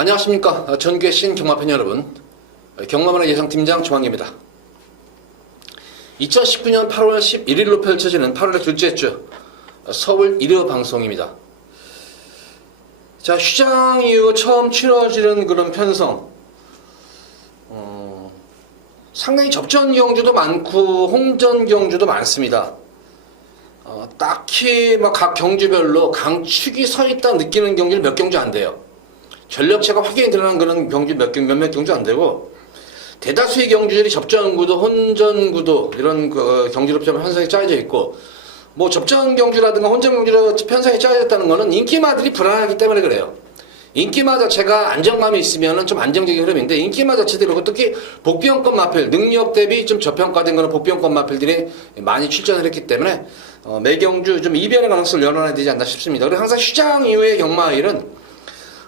안녕하십니까. 전국의 신경마팬 여러분, 경마만의 예상팀장 조항기입니다. 2019년 8월 11일로 펼쳐지는 8월의 둘째 주 서울 1회 방송입니다. 자, 휴장 이후 처음 치러지는 그런 편성, 상당히 접전 경주도 많고 홍전 경주도 많습니다. 딱히 막 각 경주별로 강축이 서 있다 느끼는 경주는 몇 경주 안 돼요. 전력차가 확연히 드러난 그런 경주 몇몇 경주 안 되고, 대다수의 경주들이 접전구도, 혼전구도 이런 경주로 편성이 짜여져 있고, 뭐 접전 경주라든가 혼전 경주로 편성이 짜여졌다는 거는 인기마들이 불안하기 때문에 그래요. 인기마 자체가 안정감이 있으면은 좀 안정적인 흐름인데, 인기마 자체도 그렇고 특히 복비형권 마필, 능력 대비 좀 저평가된 그런 복비형권 마필들이 많이 출전을 했기 때문에 매경주 좀 이변의 가능성을 열어놔야 되지 않나 싶습니다. 그리고 항상 휴장 이후의 경마일은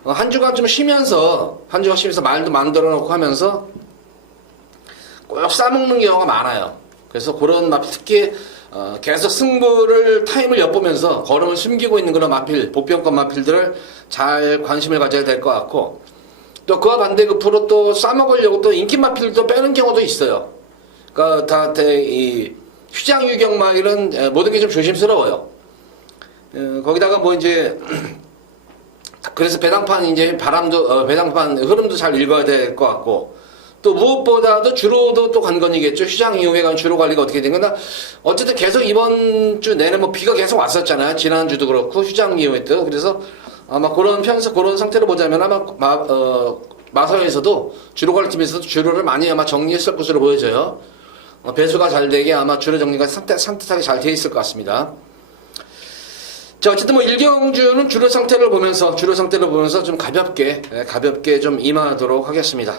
한 주간 좀 쉬면서 말도 만들어 놓고 하면서 꼭 싸먹는 경우가 많아요. 그래서 그런 마필, 특히 계속 승부를 타임을 엿보면서 걸음을 숨기고 있는 그런 마필, 복병권 마필들을 잘 관심을 가져야 될 것 같고, 또 그와 반대 급으로 또 싸먹으려고 또 인기 마필도 빼는 경우도 있어요. 그러니까 이 휴장 유경마일은 모든 게 좀 조심스러워요. 거기다가 뭐 이제 그래서 배당판 이제 배당판 흐름도 잘 읽어야 될 것 같고, 또 무엇보다도 주로도 또 관건이겠죠. 휴장 이후에 간 주로 관리가 어떻게 된 거나, 어쨌든 계속 이번 주 내내 뭐 비가 계속 왔었잖아요. 지난주도 그렇고 휴장 이후에 또. 그래서 아마 그런 상태로 보자면 아마 마사회에서도 주로 관리팀에서도 주로를 많이 아마 정리했을 것으로 보여져요. 배수가 잘 되게 아마 주로 정리가 산뜻하게 잘 돼 있을 것 같습니다. 자, 어쨌든 뭐 일경주는 주로 상태를 보면서 좀 가볍게 좀 임하도록 하겠습니다.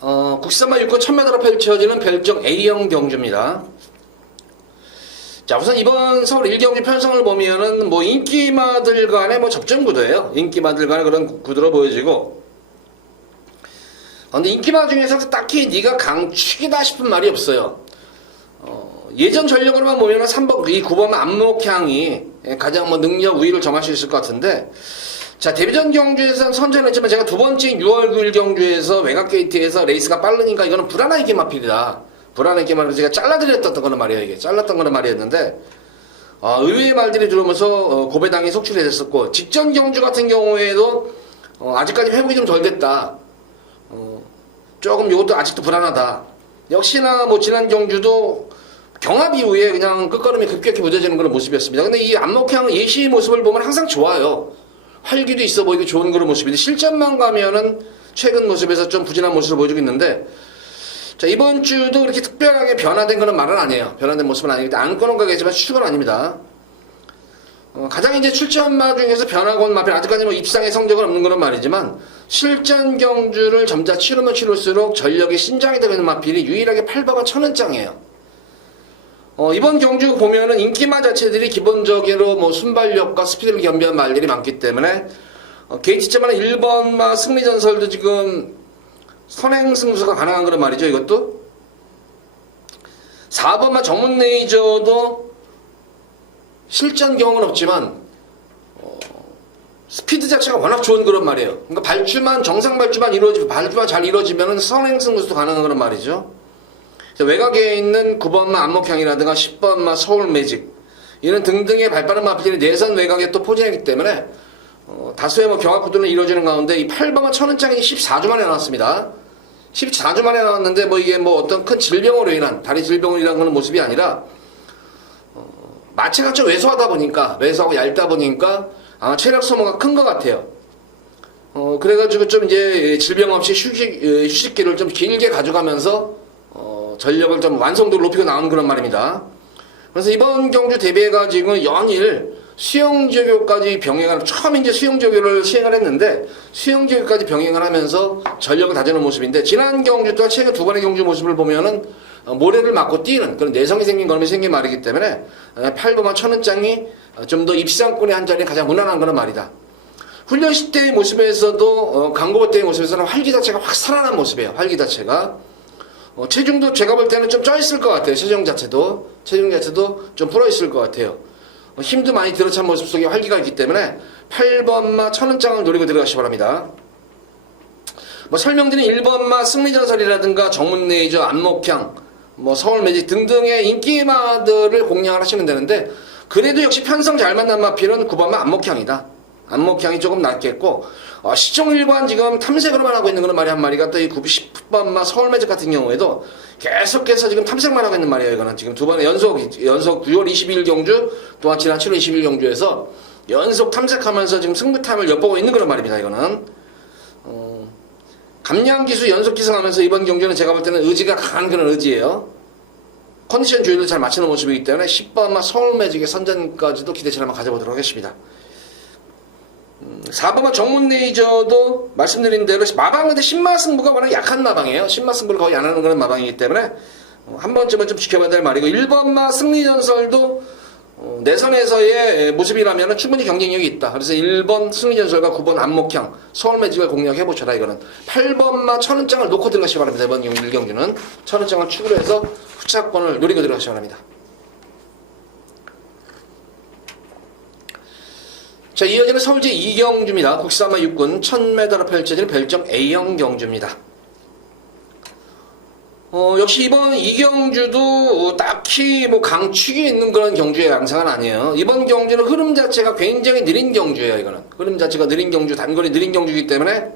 국산마 6권 1000m로 펼쳐지는 별정 A형 경주입니다. 자, 우선 이번 서울 1경주 편성을 보면은 뭐 인기마들 간의 뭐 접전 구도예요. 인기마들 간의 그런 구도로 보여지고, 근데 인기마 중에서 딱히 네가 강축이다 싶은 말이 없어요. 예전 전력으로만 보면은 3번, 이 9번 안목향이 가장 뭐 능력 우위를 점할 수 있을 것 같은데, 자, 데뷔전 경주에서는 선전했지만 제가 두 번째 6월 9일 경주에서 외곽게이트에서 레이스가 빠르니까 이거는 불안한 인기마필이다. 불안한 인기마필 제가 잘라드렸던 거는 말이에요. 이게 잘랐던 거는 말이었는데, 의외의 말들이 들어오면서 고배당이 속출이 됐었고, 직전 경주 같은 경우에도 아직까지 회복이 좀 덜 됐다. 조금 이것도 아직도 불안하다. 역시나 뭐 지난 경주도 경합 이후에 그냥 끝걸음이 급격히 무뎌지는 그런 모습이었습니다. 근데 이 안목향 예시 모습을 보면 항상 좋아요. 활기도 있어 보이고 좋은 그런 모습인데, 실전만 가면은 최근 모습에서 좀 부진한 모습을 보여주고 있는데, 자, 이번 주도 그렇게 특별하게 변화된 그런 말은 아니에요. 변화된 모습은 아니기 때문에 안건은 가겠지만 추측은 아닙니다. 가장 이제 출전마 중에서 변화가 온 마필, 아직까지 뭐 입상의 성적은 없는 그런 말이지만, 실전 경주를 점차 치르면 치를수록 전력이 신장이 되는 마필이 유일하게 8번은 1000원장이에요. 이번 경주 보면은 인기마 자체들이 기본적으로 뭐 순발력과 스피드를 겸비한 말들이 많기 때문에, 게이트점마는 1번마 승리전설도 지금 선행 승수가 가능한 그런 말이죠. 이것도 4번마 전문 레이저도 실전 경험은 없지만 스피드 자체가 워낙 좋은 그런 말이에요. 그러니까 정상 발주만 잘 이루어지면은 선행 승수도 가능한 그런 말이죠. 외곽에 있는 9번마 안목향이라든가 10번마 서울매직, 이런 등등의 발빠른 마필이 내선 외곽에 또 포진했기 때문에 다수의 뭐 경합 구도는 이루어지는 가운데 이 8번마 1000원장이 14주 만에 나왔습니다. 14주 만에 나왔는데 뭐 이게 뭐 어떤 큰 질병으로 인한, 다리 질병으로 인한 그런 모습이 아니라 마체가 좀 왜소하고 얇다 보니까 아마 체력 소모가 큰 것 같아요. 그래가지고 좀 이제 질병 없이 휴식기를 좀 길게 가져가면서 전력을 좀 완성도를 높이고 나온 그런 말입니다. 그래서 이번 경주 대비해가지고 영일 수영조교까지 병행을, 처음 이제 수영조교를 시행을 했는데, 수영조교까지 병행을 하면서 전력을 다지는 모습인데, 지난 경주 또한 최근 두 번의 경주 모습을 보면은 모래를 맞고 뛰는 그런 내성이 생긴 걸음이 생긴 말이기 때문에 8번마 1000원장이 좀 더 입상권의 한 자리에 가장 무난한 그런 말이다. 훈련시 때의 모습에서도 강고보 때의 모습에서는 활기 자체가 확 살아난 모습이에요. 활기 자체가. 체중도 제가 볼 때는 좀 쪄있을 것 같아요. 체중 자체도 좀 불어있을 것 같아요. 힘도 많이 들어찬 모습 속에 활기가 있기 때문에 8번마 천은장을 노리고 들어가시기 바랍니다. 뭐 설명드린 1번마 승리전설이라든가 정문레이저, 안목향, 뭐 서울매직 등등의 인기마들을 공략을 하시면 되는데, 그래도 역시 편성 잘 만난 마필은 9번마 안목향이다. 안목향이 조금 낫겠고, 시종 1관 지금 탐색으로만 하고 있는 그런 말이 한 마리가 또 이 10번마 서울매직 같은 경우에도 계속해서 지금 탐색만 하고 있는 말이에요. 이거는 지금 두 번의 연속 9월 20일 경주, 또한 지난 7월 20일 경주에서 연속 탐색하면서 지금 승부타임을 엿보고 있는 그런 말입니다. 이거는. 감량기수 연속 기승하면서 이번 경주는 제가 볼 때는 의지가 강한 그런 의지예요. 컨디션 조율도 잘 맞추는 모습이기 때문에 10번마 서울매직의 선전까지도 기대치를 한번 가져보도록 하겠습니다. 4번마 정문레이저도 말씀드린 대로 마방인데 10마 승부가 워낙 약한 마방이에요. 10마 승부를 거의 안 하는 그런 마방이기 때문에 한 번쯤은 좀 지켜봐야 될 말이고, 1번마 승리전설도 내선에서의 모습이라면 충분히 경쟁력이 있다. 그래서 1번 승리전설과 9번 안목향, 서울매직을 공략해보셔라. 이거는 8번마 천은장을 놓고 들어가시기 바랍니다. 이번 1경주는 천은장을 축으로 해서 후차권을 노리고 들어가시기 바랍니다. 자, 이어지는 서울제 2경주입니다. 국산마 6군 1000m로 펼쳐지는 별정 A형 경주입니다. 역시 이번 이경주도 딱히 뭐 강축이 있는 그런 경주의 양상은 아니에요. 이번 경주는 흐름 자체가 굉장히 느린 경주예요. 이거는 흐름 자체가 느린 경주, 단거리 느린 경주이기 때문에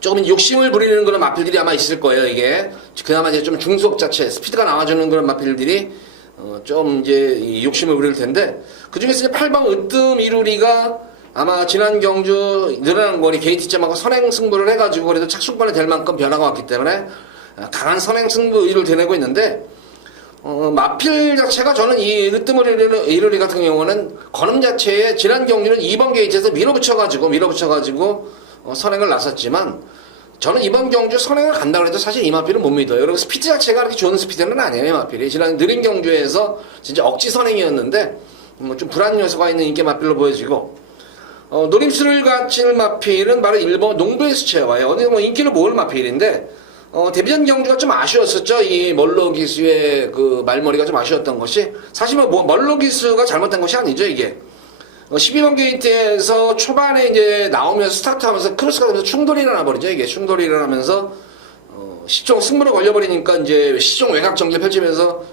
조금 욕심을 부리는 그런 마필들이 아마 있을 거예요. 이게 그나마 이제 좀 중속 자체 스피드가 나와주는 그런 마필들이 좀 이제 욕심을 부릴 텐데, 그 중에서 이제 8번 으뜸 이루리가 아마 지난 경주 늘어난 거리 게이트점하고 선행 승부를 해가지고 그래도 착수권이 될 만큼 변화가 왔기 때문에 강한 선행 승부를 되내고 있는데, 마필 자체가 저는 이 으뜸 이루리 같은 경우는 걸음 자체에 지난 경주는 2번 게이트에서 밀어붙여가지고 선행을 나섰지만, 저는 이번 경주 선행을 간다고 해도 사실 이 마필은 못 믿어요. 여러분 스피드 자체가 그렇게 좋은 스피드는 아니에요. 이 마필이 지난 느린 경주에서 진짜 억지 선행이었는데 좀 불안 요소가 있는 인기 마필로 보여지고, 노림수를 갖춘 마필은 바로 1번 농부의 수채화예요. 어느 뭐 인기를 모을 마필인데, 데뷔전 경주가 좀 아쉬웠었죠. 이 멀로 기수의 그 말머리가 좀 아쉬웠던 것이, 사실 뭐 멀로 기수가 잘못된 것이 아니죠. 이게 12번 게이트에서 초반에 이제 나오면서 스타트하면서 크로스가 되면서 충돌이 일어나버리죠. 이게 충돌이 일어나면서 시종 승부로 걸려버리니까 이제 시종 외곽 정지를 펼치면서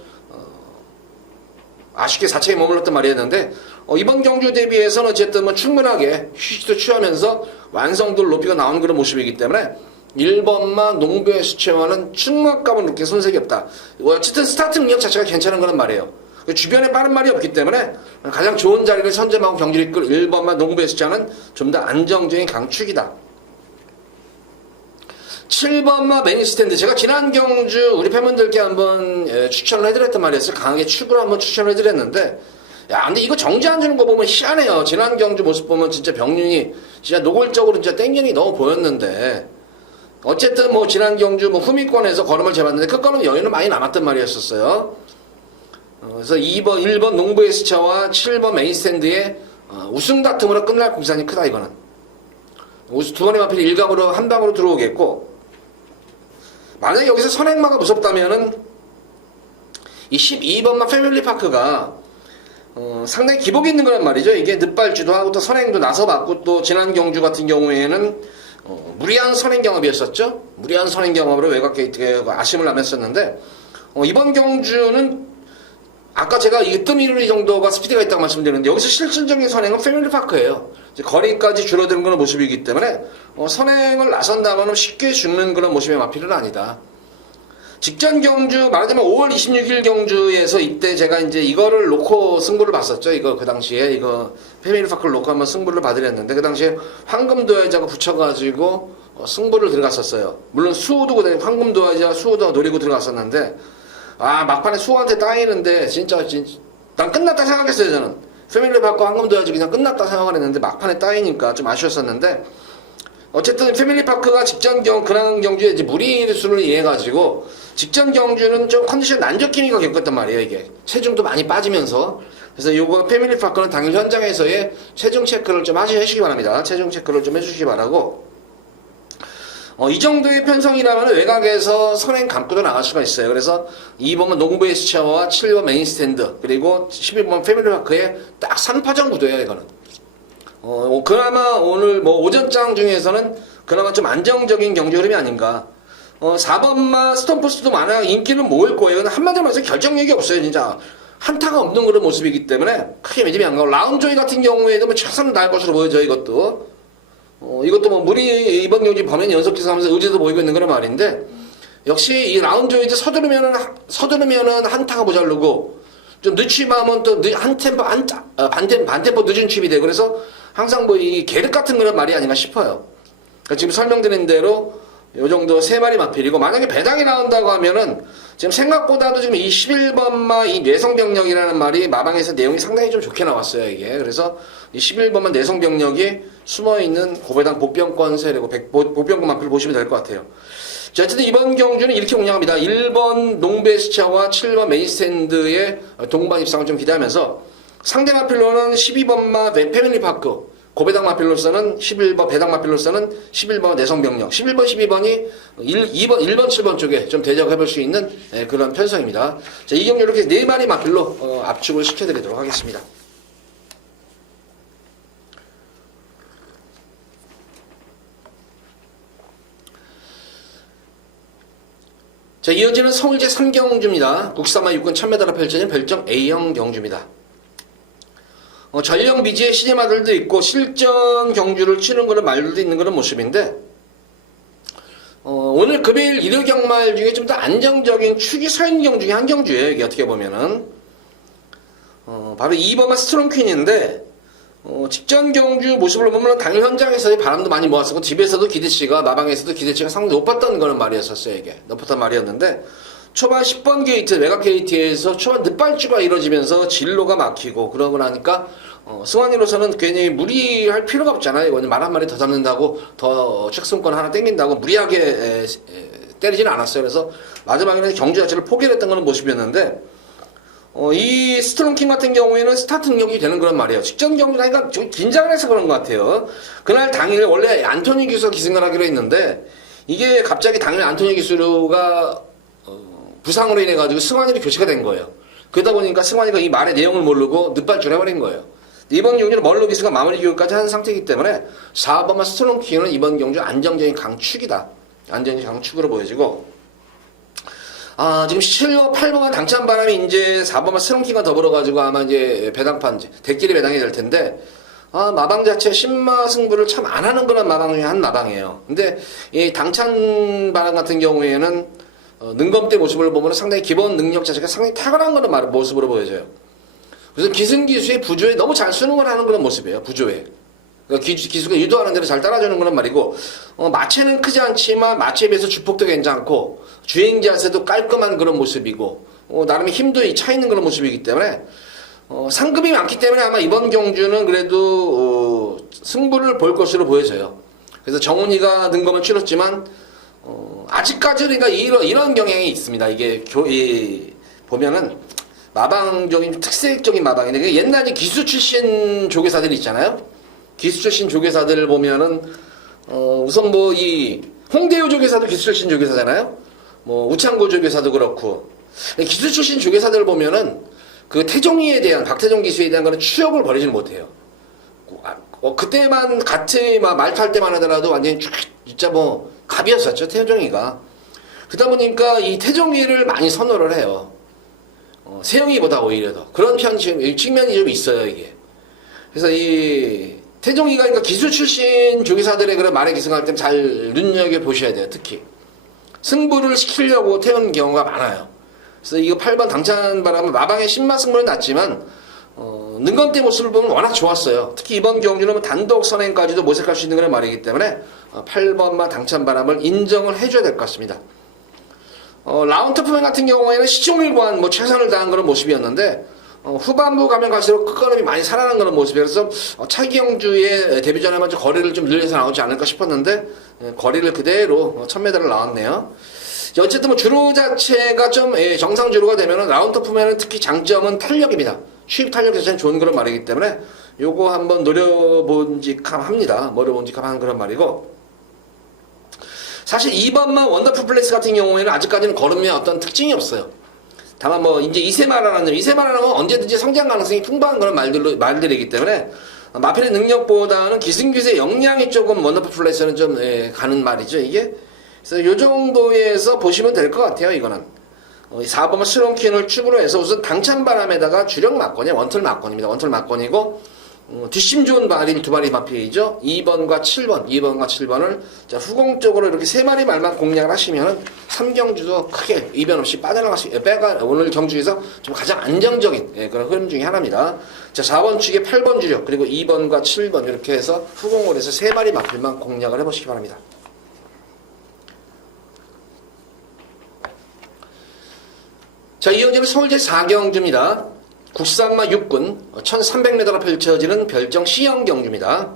아쉽게 4체에 머물렀던 말이었는데, 이번 경주 대비해서는 어쨌든 뭐 충분하게 휴식도 취하면서 완성도를 높이고 나오는 그런 모습이기 때문에 1번마 농부의 수채화는 충격감은 그렇게 손색이 없다. 어쨌든 스타트 능력 자체가 괜찮은 거란 말이에요. 주변에 빠른 말이 없기 때문에 가장 좋은 자리를 선점하고 경기를 이끌 1번마 농부의 수채화는 좀 더 안정적인 강축이다. 7번마 매니스탠드, 제가 지난 경주 우리 팬분들께 한번 추천을 해드렸단 말이었어요. 강하게 축으로 한번 추천을 해드렸는데, 야 근데 이거 정지 안 주는 거 보면 희한해요. 지난 경주 모습 보면 진짜 병륜이 진짜 노골적으로 진짜 땡겨이 너무 보였는데, 어쨌든 뭐 지난 경주 뭐 후미권에서 걸음을 재봤는데 끝걸음 여유는 많이 남았단 말이었었어요. 그래서 1번 농부의 수차와 7번 메인스탠드의 우승 다툼으로 끝날 공산이 크다. 이거는 두 번의 마필이 일각으로 한 방으로 들어오겠고, 만약에 여기서 선행마가 무섭다면은 이 12번마 패밀리파크가 상당히 기복이 있는 거란 말이죠. 이게 늦발주도 하고 또 선행도 나서봤고, 또 지난 경주 같은 경우에는 무리한 선행 경험이었었죠. 무리한 선행 경험으로 외곽 게이트가 아쉬움을 남겼었는데, 이번 경주는 아까 제가 으뜸 이루리 정도가 스피드가 있다고 말씀드렸는데, 여기서 실질적인 선행은 패밀리파크예요. 거리까지 줄어드는 그런 모습이기 때문에 선행을 나선다면 쉽게 죽는 그런 모습의 마필은 아니다. 직전 경주 말하자면 5월 26일 경주에서 이때 제가 이제 이거를 놓고 승부를 봤었죠. 이거 그 당시에 이거 패밀리파크를 놓고 한번 승부를 봐드렸는데, 그 당시에 황금도화자가 붙여가지고 승부를 들어갔었어요. 물론 수호도 그다음에 황금도화자 수호도 노리고 들어갔었는데, 막판에 수호한테 따이는데 진짜 난 끝났다 생각했어요. 저는 패밀리파크 황금도화자 그냥 끝났다 생각을 했는데 막판에 따이니까 좀 아쉬웠었는데, 어쨌든 패밀리파크가 직전 근황 경주에 이제 무리수를 이해가지고 직전 경주는 좀 컨디션 난적기미가 겪었단 말이에요. 이게 체중도 많이 빠지면서. 그래서 요거 패밀리파크는 당일 현장에서의 체중 체크를 좀 해주시기 바랍니다. 체중 체크를 좀 해주시기 바라고, 이 정도의 편성이라면 외곽에서 선행 감고도 나갈 수가 있어요. 그래서 2번은 농부의 스체어와 7번 메인스탠드 그리고 11번 패밀리파크의 딱 3파전 구도예요. 이거는 그나마 오늘 뭐 오전장 중에서는 그나마 좀 안정적인 경기 흐름이 아닌가. 4번마 스톤포스도 만약 인기는 모을 거예요. 한마디로 말해서 결정력이 없어요. 진짜 한타가 없는 그런 모습이기 때문에 크게 매집이 안 가고, 라운조이 같은 경우에도 뭐 최선을 다할 것으로 보여져요. 이것도 뭐 무리 이번 경기 범행 연속 기사하면서 의지도 보이고 있는 그런 말인데, 역시 이 라운조이드 서두르면은 한타가 모자르고, 좀 늦추면 하면 또 반템포 늦은 취입이 되고, 그래서 항상 뭐 이 계륵 같은 그런 말이 아닌가 싶어요. 그러니까 지금 설명드린 대로 요 정도 세 마리 마필이고, 만약에 배당이 나온다고 하면은 지금 생각보다도 지금 이 11번마 이 내성병력이라는 말이 마방에서 내용이 상당히 좀 좋게 나왔어요, 이게. 그래서 이 11번마 내성병력이 숨어있는 고배당 복병권 세력고 복병권 마필 보시면 될 것 같아요. 자, 어쨌든 이번 경주는 이렇게 운영합니다. 1번 농베스차와 7번 메인스탠드의 동반 입상을 좀 기대하면서, 상대 마필로는 12번마 패밀리파크, 고배당 마필로서는 11번, 배당 마필로서는 11번 내성병력, 11번, 12번이 1번, 7번 쪽에 좀 대적해볼 수 있는 그런 편성입니다. 자, 이 경기 이렇게 4마리 마필로 압축을 시켜드리도록 하겠습니다. 자, 이어지는 서울 제3경주입니다. 국산마 육군 1000m로 펼쳐진 별정 A형 경주입니다. 전령 미지의 시네마들도 있고 실전 경주를 치는 그런 말들도 있는 그런 모습인데, 오늘 금일 일요 경말 중에 좀 더 안정적인 축이 서 있는 경주 중에 한 경주예요. 이게 어떻게 보면은 바로 2번마 스트롱퀸인데, 직전 경주 모습을 보면 당일 현장에서의 바람도 많이 모았었고, 집에서도 기대치가, 마방에서도 기대치가 상당히 높았던 그런 말이었었어요. 이게 높았던 말이었는데, 초반 10번 게이트, 외곽 게이트에서 초반 늦발주가 이루어지면서 진로가 막히고, 그러고 나니까 승환이로서는 괜히 무리할 필요가 없잖아요. 이거는 말 한 마리 더 잡는다고, 더 책승권 하나 땡긴다고 무리하게 때리지는 않았어요. 그래서 마지막에는 경주 자체를 포기했던 그런 모습이었는데, 이 스트롱킹 같은 경우에는 스타트 능력이 되는 그런 말이에요. 직전 경주니까 좀 긴장을 해서 그런 것 같아요. 그날 당일 원래 안토니 기수가 기승을 하기로 했는데, 이게 갑자기 당일 안토니 기수가 부상으로 인해 가지고 승환이로 교체가 된 거예요. 그러다 보니까 승환이가 이 말의 내용을 모르고 늦발주를 해버린 거예요. 이번 경주는 멀로 기수가 마무리 교육까지 한 상태이기 때문에 4번마 스트롱킹은 이번 경주 안정적인 강축이다. 안정적인 강축으로 보여지고, 지금 7번, 8번만 당찬 바람이 이제 4번만 스롱킹과 더불어가지고 아마 이제 배당판, 대끼리 배당이 될 텐데, 마방 자체 신마 승부를 참 안 하는 그런 마방 중에 한 마방이에요. 근데 이 당찬 바람 같은 경우에는, 능검대 모습을 보면 상당히 기본 능력 자체가 상당히 탁월한 그런 모습으로 보여져요. 그래서 기승기수의 부조에 너무 잘 수능을 하는 그런 모습이에요, 부조에. 그러니까 기수가 유도하는 대로 잘 따라주는 그런 말이고, 마체는 크지 않지만 마체에 비해서 주폭도 괜찮고 주행 자세도 깔끔한 그런 모습이고, 나름의 힘도 차 있는 그런 모습이기 때문에 상급이 많기 때문에 아마 이번 경주는 그래도 승부를 볼 것으로 보여져요. 그래서 정훈이가 능검을 치렀지만 아직까지 그러니까 이런 경향이 있습니다. 이게 보면은 마방적인 특색적인 마방인데, 옛날에 기수 출신 조교사들 있잖아요. 기수 출신 조교사들을 보면은 우선 뭐 이 홍대효 조교사도 기수 출신 조교사잖아요. 뭐 우창고 조교사도 그렇고, 기수 출신 조교사들을 보면은 그 태종이에 대한, 박태종 기수에 대한 그런 추억을 버리지는 못해요. 그때만 같이 말 탈 때만 하더라도 완전히 진짜 뭐 갑이었었죠, 태종이가. 그러다 보니까 이 태종이를 많이 선호를 해요. 세영이보다 오히려 더 그런 측면이 좀 있어요, 이게. 그래서 이 태종이가 그러니까 기수 출신 조교사들의 그런 말에 기승할 때 잘 눈여겨 보셔야 돼요. 특히 승부를 시키려고 태운 경우가 많아요. 그래서 이거 8번 당찬 바람은 마방의 신마 승부는 났지만 능검대 모습을 보면 워낙 좋았어요. 특히 이번 경주는 단독 선행까지도 모색할 수 있는 그런 말이기 때문에 8번마 당찬 바람을 인정을 해줘야 될 것 같습니다. 라운트프맨 같은 경우에는 시종일관 뭐 최선을 다한 그런 모습이었는데, 후반부 가면 갈수록 끝걸음이 많이 살아난 그런 모습이라서 차기 경주의 데뷔전에만 좀 거리를 좀 늘려서 나오지 않을까 싶었는데, 거리를 그대로 1000m를 나왔네요. 어쨌든 뭐 주로 자체가 좀 정상 주로가 되면은 라운트프맨은 특히 장점은 탄력입니다. 추입 탄력 자체는 좋은 그런 말이기 때문에 요거 한번 노려본직합합니다. 노려본직합하는 그런 말이고, 사실 2번만 원더풀 플레이스 같은 경우에는 아직까지는 걸음에 어떤 특징이 없어요. 다만 뭐 이제 이세마라는 건 언제든지 성장 가능성이 풍부한 그런 말들이기 때문에 마필의 능력보다는 기승기수의 역량이 조금 원더풀 플레이스는 좀 가는 말이죠 이게. 그래서 요 정도에서 보시면 될 것 같아요 이거는. 4번은 슬롱퀸을 축으로 해서 우선 당찬바람에다가 주력 막건이야. 원툴 막건입니다. 원툴 막건이고 뒷심 좋은 말인 두 마리 마필이죠. 2번과 7번을 자, 후공적으로 이렇게 세 마리 말만 공략을 하시면은 3경주도 크게 이변 없이 오늘 경주에서 좀 가장 안정적인 그런 흐름 중에 하나입니다. 자, 4번 축에 8번 주력 그리고 2번과 7번 이렇게 해서 후공을 해서 세 마리 마필만 공략을 해보시기 바랍니다. 자, 이어지는 서울제 4경주입니다. 국산마 6군 1300m가 펼쳐지는 별정 C형 경주입니다.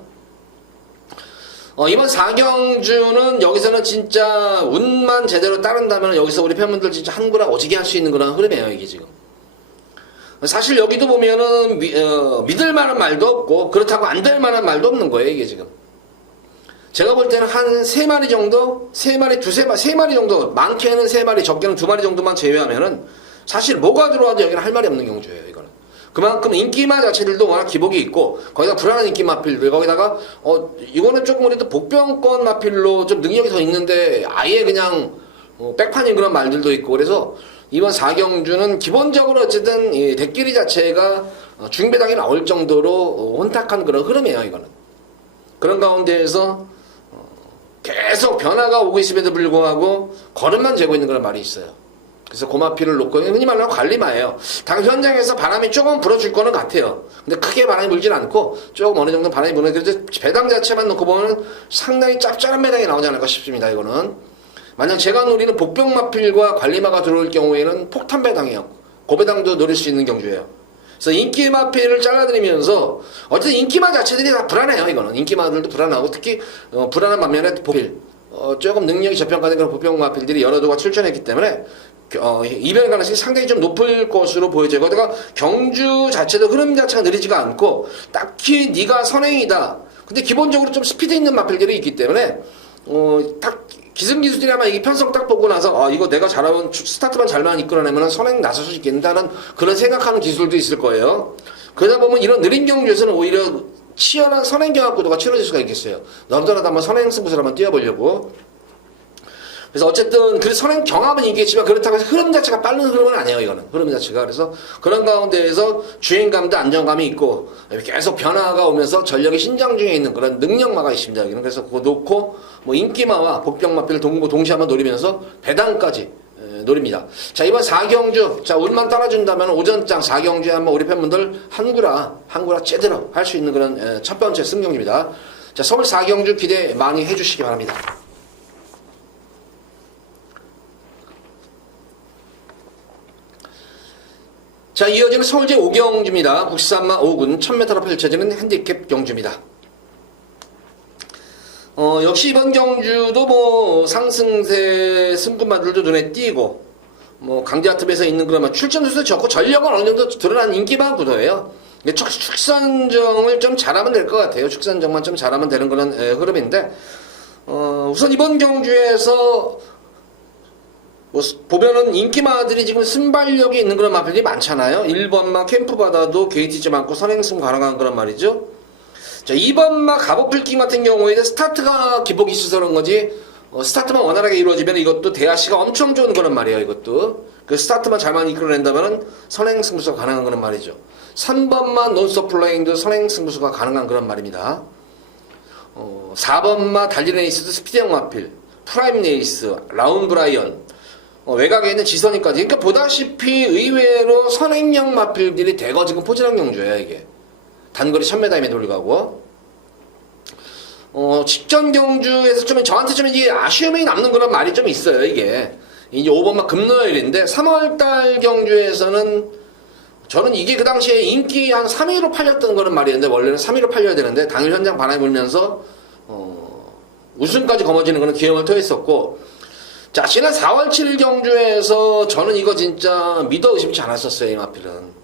이번 4경주는 여기서는 진짜 운만 제대로 따른다면 여기서 우리 팬분들 진짜 한구라 오지게 할 수 있는 그런 흐름이에요 이게 지금. 사실 여기도 보면은 믿을 만한 말도 없고 그렇다고 안 될 만한 말도 없는 거예요 이게 지금. 제가 볼 때는 한 3마리 정도, 3마리 정도, 많게는 3마리, 적게는 2마리 정도만 제외하면은 사실 뭐가 들어와도 여기는 할 말이 없는 경주예요 이거는. 그만큼 인기마 자체들도 워낙 기복이 있고 거기다 불안한 인기 마필들 거기다가 이거는 조금 우리도 복병권 마필로 좀 능력이 더 있는데 아예 그냥 백판인 그런 말들도 있고 그래서 이번 4경주는 기본적으로 어쨌든 이 대끼리 자체가 중배당이 나올 정도로 혼탁한 그런 흐름이에요 이거는. 그런 가운데에서 계속 변화가 오고 있음에도 불구하고 걸음만 재고 있는 그런 말이 있어요. 그래서 고마피를 놓고 흔히 말하는 관리마예요. 당 현장에서 바람이 조금 불어줄 거는 같아요. 근데 크게 바람이 불진 않고 조금 어느 정도 바람이 부는 그래서 배당 자체만 놓고 보면 상당히 짭짤한 배당이 나오지 않을까 싶습니다. 이거는 만약 제가 노리는 복병마필과 관리마가 들어올 경우에는 폭탄 배당이에요. 고배당도 노릴 수 있는 경주예요. 그래서 인기마필을 잘라드리면서 어쨌든 인기마 자체들이 다 불안해요. 이거는 인기마들도 불안하고 특히 불안한 반면에 보필 조금 능력이 저평가된 그런 복병마필들이 여러 도가 출전했기 때문에 이변 가능성이 상당히 좀 높을 것으로 보여져요. 거기다가 경주 자체도 흐름 자체가 느리지가 않고 딱히 네가 선행이다. 근데 기본적으로 좀 스피드 있는 마필들이 있기 때문에 딱 기승기수들이 아마 이 편성 딱 보고 나서 이거 내가 잘하면 스타트만 잘만 이끌어내면 선행 나설 수 있겠다는 그런 생각하는 기술도 있을 거예요. 그러다 보면 이런 느린 경주에서는 오히려 치열한 선행 경합 구도가 치러질 수가 있겠어요. 너무나도 한번 선행 승부를 한번 뛰어보려고. 그래서 어쨌든 그 선행 경합은 있겠지만 그렇다고 해서 흐름 자체가 빠른 흐름은 아니에요 이거는 흐름 자체가. 그래서 그런 가운데에서 주행감도 안정감이 있고 계속 변화가 오면서 전력이 신장 중에 있는 그런 능력마가 있습니다 여기는. 그래서 그거 놓고 뭐 인기마와 복병마필을 동시에 한번 노리면서 배당까지 노립니다. 자, 이번 4경주 자 운만 따라준다면 오전장 4경주에 한번 우리 팬분들 한구라 제대로 할 수 있는 그런 첫 번째 승경주입니다. 자, 서울 4경주 기대 많이 해주시기 바랍니다. 자, 이어지는 서울제 5경주입니다. 국산마 5군 1000m로 펼쳐지는 핸디캡 경주입니다. 역시 이번 경주도 뭐 상승세 승부마들도 눈에 띄고 뭐 강제아트에서 있는 그런 출전 수도 적고 전력은 어느 정도 드러난 인기만 구도예요. 축산정을 좀 잘하면 될 것 같아요. 축산정만 좀 잘하면 되는 그런 흐름인데 우선 이번 경주에서 뭐 보면은 인기마들이 지금 순발력이 있는 그런 마필들이 많잖아요. 1번마 캠프바다도 게이티지 많고 선행승 가능한 그런 말이죠. 자, 2번마 갑오필킹 같은 경우에는 스타트가 기복이 있어서 그런 거지 스타트만 원활하게 이루어지면 이것도 대하시가 엄청 좋은 그런 말이에요. 이것도 그 스타트만 잘만 이끌어낸다면 선행승부수가 가능한 그런 말이죠. 3번마 논서플라잉도 선행승부수가 가능한 그런 말입니다. 4번마 달리는 에이스도 스피드형 마필, 프라임 네이스, 라운 브라이언 외곽에 있는 지선이까지. 그러니까 보다시피 의외로 선행형 마필들이 대거 지금 포진한 경주예요 이게. 단거리 1000m임에도 불구하고 직전 경주에서 좀 저한테 좀 이게 아쉬움이 남는 그런 말이 좀 있어요 이게. 이제 5번마 금노일인데 3월달 경주에서는 저는 이게 그 당시에 인기 한 3위로 팔렸던 그런 말이었는데 원래는 3위로 팔려야 되는데 당일 현장 바람이 불면서 우승까지 거머쥐는 그런 기염을 토했었고. 자, 지난 4월 7일 경주에서 저는 이거 진짜 믿어 의심치 않았었어요 이 마필은.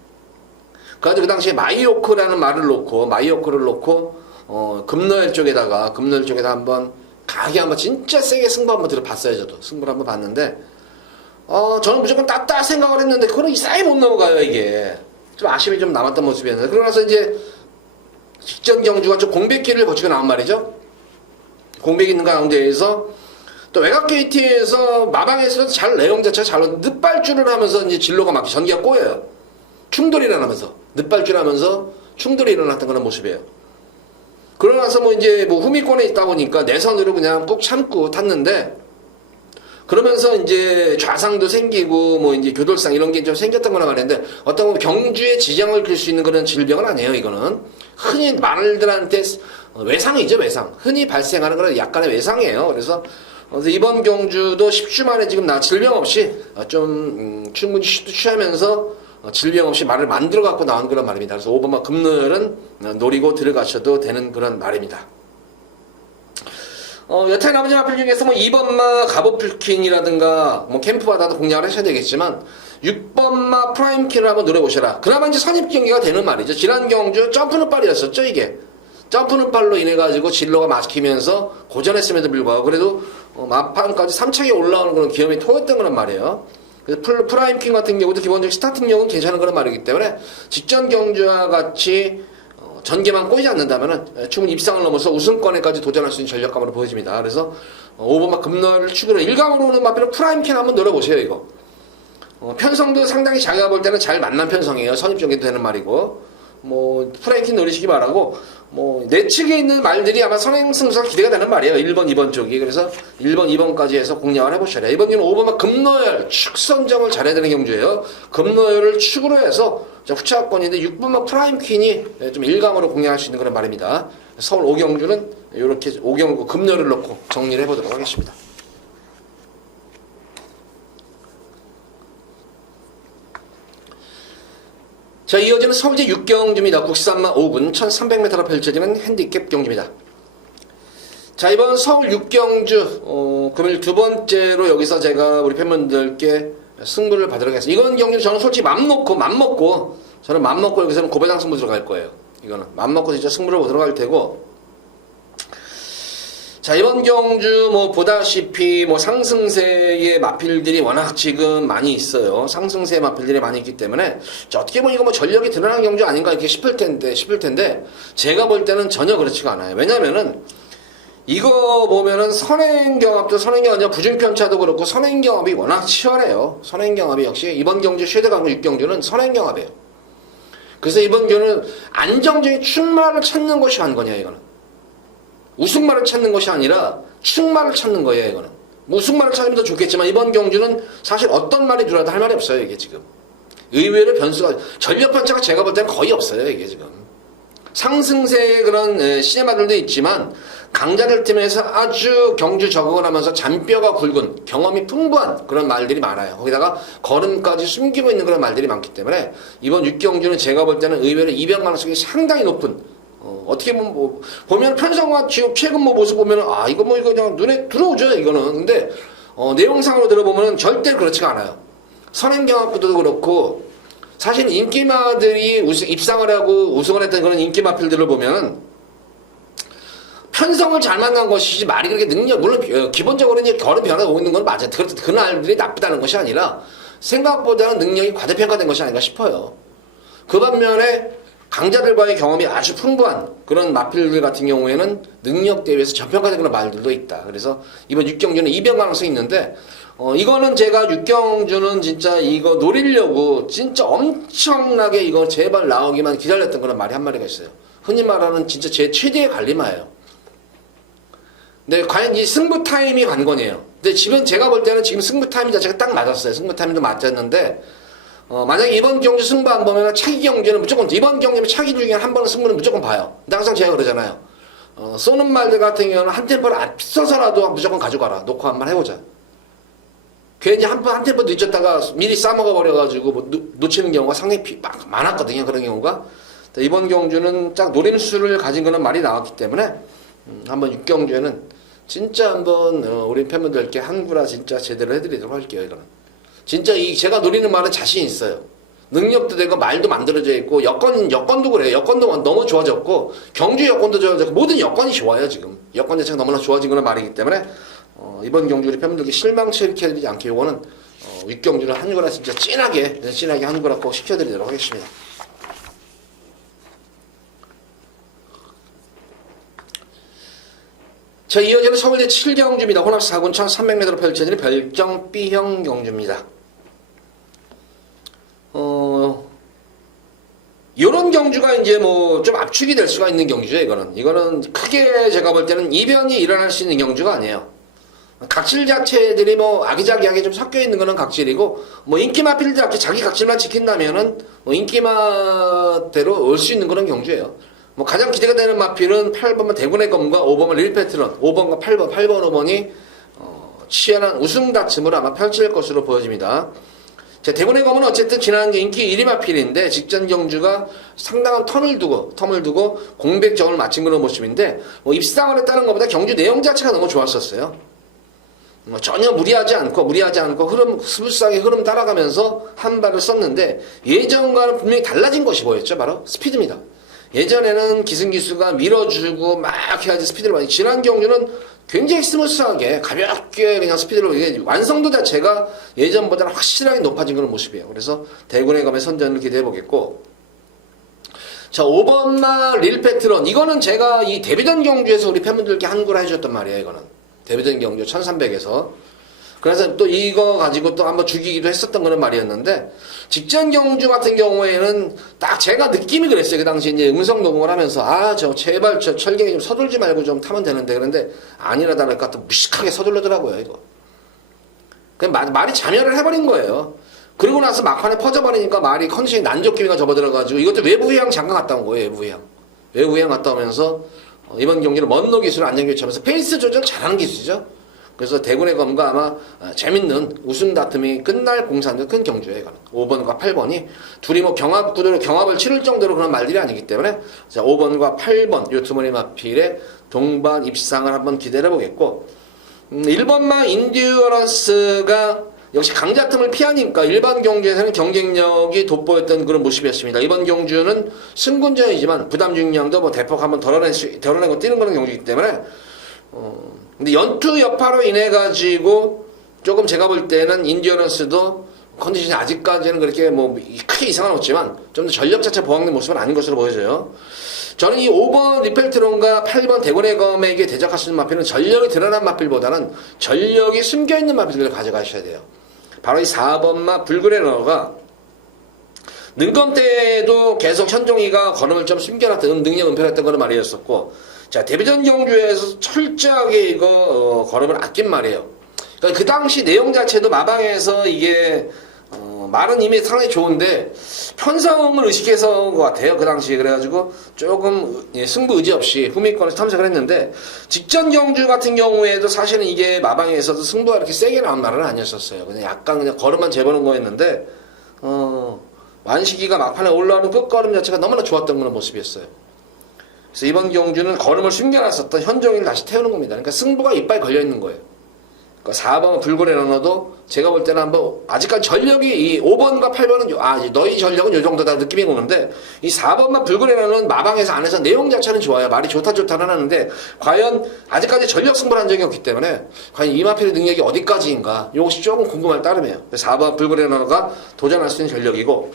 그래서 그 당시에 마이오크라는 말을 놓고 금노일 쪽에다 한번 강하게 한번 진짜 세게 승부 한번 들어봤어요. 저도 승부를 한번 봤는데 저는 무조건 땄다 생각을 했는데 그걸 이상하게 못 넘어가요. 이게 좀 아쉬움이 좀 남았던 모습이었는데, 그러고 나서 이제 직전 경주가 좀 공백기를 거치고 나온 말이죠. 공백이 있는 가운데에서 또 외곽 게이트에서 마방에서 잘 내용 자체가 잘 늦발줄을 하면서 이제 진로가 막 전기가 꼬여요. 충돌이 일어나면서 늦발줄 하면서 충돌이 일어났던 그런 모습이에요. 그러고 나서 뭐 이제 뭐 후미권에 있다 보니까 내선으로 그냥 꾹 참고 탔는데, 그러면서 이제 좌상도 생기고 뭐 이제 교돌상 이런 게 좀 생겼던 거나 말인데, 어떤 보면 경주에 지장을 줄 수 있는 그런 질병은 아니에요. 이거는 흔히 말들한테 외상이죠. 외상. 흔히 발생하는 그런 약간의 외상이에요. 그래서 이번 경주도 10주 만에 지금 질병 없이 좀 충분히 취하면서 질병 없이 말을 만들어 갖고 나온 그런 말입니다. 그래서 5번마 금노열은 노리고 들어가셔도 되는 그런 말입니다. 여타의 나머지 마필 중에서 뭐 2번마 갑오풀킨이라든가 뭐 캠프바다도 공략을 하셔야 되겠지만, 6번마 프라임킨을 한번 노려보셔라. 그나마 이제 선입 경기가 되는 말이죠. 지난 경주 점프는 빨이었었죠. 이게 점프는 빨로 인해 가지고 진로가 막히면서 고전했음에도 불구하고 그래도 마판까지 3차게 올라오는 그런 기염이 통했던 거란 말이에요. 그래서 프라임킹 같은 경우도 기본적으로 스타팅력은 괜찮은 그런 말이기 때문에 직전 경주와 같이 전개만 꼬이지 않는다면 충분히 입상을 넘어서 우승권에까지 도전할 수 있는 전력감으로 보여집니다. 그래서 5번마 금노를 축으로 1강으로 오는 마필은 프라임킹 한번 노려보세요. 이거 편성도 상당히 자기가 볼 때는 잘 만난 편성이에요. 선입전개도 되는 말이고, 뭐 프라임킹 노리시기 바라고, 뭐 내측에 있는 말들이 아마 선행승수가 기대가 되는 말이에요. 1번, 2번 쪽이. 그래서 1번, 2번까지 해서 공략을 해보셔야 돼요. 이번 경우는 5번만 금노열 축 선정을 잘해야 되는 경주예요. 금노열을 축으로 해서 후차권인데 6번만 프라임퀸이 좀 1강으로 공략할 수 있는 그런 말입니다. 서울 5경주는 이렇게 5경주 금노열을 넣고 정리를 해보도록 하겠습니다. 자, 이어지는 서울제 6경주입니다. 국산마 5군 1300m로 펼쳐지는 핸디캡 경주입니다. 자, 이번 서울 6경주 금요일 두 번째로 여기서 제가 우리 팬분들께 승부를 받도록 하겠습니다. 이건 경주 저는 솔직히 맘먹고 저는 맘먹고 여기서는 고배당 승부 들어갈 거예요. 이거는 맘먹고 진짜 승부를 보도록 할 테고, 자, 이번 경주 뭐 보다시피 뭐 상승세의 마필들이 워낙 지금 많이 있어요. 상승세 마필들이 많이 있기 때문에 어떻게 보면 이거 뭐 전력이 드러난 경주 아닌가 이렇게 싶을 텐데 제가 볼 때는 전혀 그렇지가 않아요. 왜냐면은 이거 보면은 선행경합도 아니라 부중편차도 그렇고 선행경합이 워낙 치열해요. 선행경합이 역시 이번 경주 최대강로 6경주는 선행경합이에요. 그래서 이번 경주는 안정적인 출마를 찾는 것이 관건이야. 이거는 우승마를 찾는 것이 아니라 축마를 찾는 거예요. 이거는 뭐 우승마를 찾으면 더 좋겠지만 이번 경주는 사실 어떤 말이 들어도 할 말이 없어요. 이게 지금 의외로 변수가 전력 편차가 제가 볼 때는 거의 없어요. 이게 지금 상승세의 그런 시네마들도 있지만 강자들 팀에서 아주 경주 적응을 하면서 잔뼈가 굵은 경험이 풍부한 그런 말들이 많아요. 거기다가 걸음까지 숨기고 있는 그런 말들이 많기 때문에 이번 6경주는 제가 볼 때는 의외로 이변 가능성이 상당히 높은, 어떻게 보면 뭐 보면 편성과 최근 뭐 모습 보면은 이거 그냥 눈에 들어오죠. 이거는 근데 내용상으로 들어보면은 절대 그렇지가 않아요. 선행경합부도 그렇고 사실 인기마들이 입상을 하고 우승을 했던 그런 인기마필들을 보면은 편성을 잘 만난 것이지 말이 그렇게 물론 기본적으로 이제 결은 변화가 오고 있는 건 맞아요. 그 날들이 나쁘다는 것이 아니라 생각보다는 능력이 과대평가된 것이 아닌가 싶어요. 그 반면에 강자들과의 경험이 아주 풍부한 그런 마필들 같은 경우에는 능력 대비해서 저평가된 그런 말들도 있다. 그래서 이번 6경주는 이변 가능성이 있는데 이거는 제가 6경주는 진짜 이거 노리려고 진짜 엄청나게 이거 제발 나오기만 기다렸던 그런 말이 한 마리가 있어요. 흔히 말하는 진짜 제 최대의 관리마예요. 근데 과연 이 승부 타임이 관건이에요. 근데 지금 제가 볼 때는 지금 승부 타임 자체가 딱 맞았어요. 승부 타임도 맞았는데 만약에 이번 경주 승부 안 보면 차기 경주는 무조건 이번 경주면 차기 중에 한 번은 승부는 무조건 봐요. 근데 항상 제가 그러잖아요. 쏘는 말들 같은 경우는 한 템포를 앞서서라도 무조건 가져가라. 놓고 한번 해보자. 괜히 한 템포 늦었다가 미리 싸먹어 버려가지고 뭐 놓치는 경우가 상당히 많았거든요. 그런 경우가. 이번 경주는 딱 노리는 수를 가진 거는 말이 나왔기 때문에 한번 6경주에는 진짜 한번 우리 팬분들께 한구라 진짜 제대로 해드리도록 할게요. 이거는 진짜 제가 노리는 말은 자신 있어요. 능력도 되고 말도 만들어져 있고 여건도 그래요. 여건도 너무 좋아졌고 경주 여건도 좋아졌고 모든 여건이 좋아요 지금. 여건 자체가 너무나 좋아진 그런 말이기 때문에 이번 경주 우리 팬분들께 실망치 일으켜드리지 않게 요거는 윗경주는 한 거라 진짜 진하게 한 거라 꼭 시켜드리도록 하겠습니다. 자, 이어지는 서울대 7경주입니다. 혼합 4군 1300m로 펼쳐지는 별정 B형 경주입니다. 요런 경주가 이제 뭐 좀 압축이 될 수가 있는 경주죠, 이거는 크게 제가 볼 때는 이변이 일어날 수 있는 경주가 아니에요. 각질 자체들이 뭐 아기자기하게 좀 섞여 있는 거는 각질이고, 뭐 인기마필들한테 자기 각질만 지킨다면은 뭐 인기마대로 올 수 있는 그런 경주예요. 뭐 가장 기대가 되는 마필은 8번만 대군의 검과 5번만 릴패트런, 5번과 8번, 5번이 치열한 우승 다툼을 아마 펼칠 것으로 보여집니다. 자, 대군의 검은 어쨌든 지난 인기 1위 마필인데 직전 경주가 상당한 텀을 두고 공백점을 마친 그런 모습인데 뭐 입상을 했다는 것보다 경주 내용 자체가 너무 좋았었어요. 전혀 무리하지 않고 스무스하게 흐름 따라가면서 한 발을 썼는데 예전과는 분명히 달라진 것이 뭐였죠? 바로 스피드입니다. 예전에는 기승기수가 밀어주고 막 해야지 스피드를 많이, 지난 경주는 굉장히 스무스하게 가볍게 그냥 스피드로, 이게 완성도 자체가 예전보다는 확실하게 높아진 그런 모습이에요. 그래서 대군의 검의 선전을 기대해 보겠고, 자, 5번마 릴패트런, 이거는 제가 이 데뷔전 경주에서 우리 팬분들께 한구라 해주셨단 말이에요. 이거는 데뷔전 경주 1300에서 그래서 또 이거 가지고 또 한번 죽이기도 했었던 그런 말이었는데, 직전 경주 같은 경우에는 딱 제가 느낌이 그랬어요. 그 당시 이제 음성 녹음을 하면서 제발 철경이 좀 서둘지 말고 좀 타면 되는데, 그런데 아니라다 보니까 또 무식하게 서둘르더라고요, 이거. 그냥 말이 자멸을 해버린 거예요. 그리고 나서 막판에 퍼져버리니까 말이 컨디션이 난조기미가 접어들어가지고 이것도 외부회항 잠깐 갔다 온 거예요, 외부회항 갔다 오면서 이번 경기는 먼로 기술을 안전교체하면서 페이스 조절 잘하는 기술이죠. 그래서 대군의 검과 아마 재밌는 우승 다툼이 끝날 공산도 큰 경주예요. 이거는 5번과 8번이 둘이 뭐 경합 구도로 경합을 치를 정도로 그런 말들이 아니기 때문에, 자, 5번과 8번 요 두 마리 마필의 동반 입상을 한번 기대해 보겠고, 1번마 인듀어런스가 역시 강자 틈을 피하니까 일반 경주에서는 경쟁력이 돋보였던 그런 모습이었습니다. 이번 경주는 승군전이지만 부담 중량도 뭐 대폭 한번 덜어내고 뛰는 그런 경주이기 때문에 근데 연투 여파로 인해 가지고 조금 제가 볼 때는 인디어런스도 컨디션이 아직까지는 그렇게 뭐 크게 이상은 없지만 좀 더 전력 자체 보강된 모습은 아닌 것으로 보여져요. 저는 이 5번 리펠트론과 8번 대군의 검에게 대적할 수 있는 마필은 전력이 드러난 마필보다는 전력이 숨겨있는 마필들을 가져가셔야 돼요. 바로 이 4번마 붉은의 러너가 능검 때에도 계속 현종이가 걸음을 좀 숨겨놨던 능력 은폐했던 그런 말이었었고, 자, 데뷔전 경주에서 철저하게 이거 걸음을 아낀 말이에요. 그러니까 그 당시 내용 자체도 마방에서 이게 말은 이미 상당히 좋은데 편성을 의식해서 온 것 같아요, 그 당시에. 그래가지고 조금 승부 의지 없이 후미권에서 탐색을 했는데, 직전 경주 같은 경우에도 사실은 이게 마방에서도 승부가 이렇게 세게 나온 말은 아니었었어요. 그냥 약간 그냥 걸음만 재보는 거였는데 완식이가 막판에 올라오는 끝걸음 자체가 너무나 좋았던 그런 모습이었어요. 그래서 이번 경주는 걸음을 숨겨놨었던 현종이를 다시 태우는 겁니다. 그러니까 승부가 이빨 걸려있는 거예요. 그러니까 4번 붉은의 러너도 제가 볼 때는 한번, 아직까지 전력이 이 5번과 8번은 너희 전력은 요 정도다 느낌이 오는데, 이 4번만 붉은의 러너는 마방에서 안에서 내용 자체는 좋아요. 말이 좋다는 하는데 과연 아직까지 전력 승부를 한 적이 없기 때문에 과연 이 마필의 능력이 어디까지인가, 이것이 조금 궁금할 따름이에요. 4번 붉은의 러너가 도전할 수 있는 전력이고,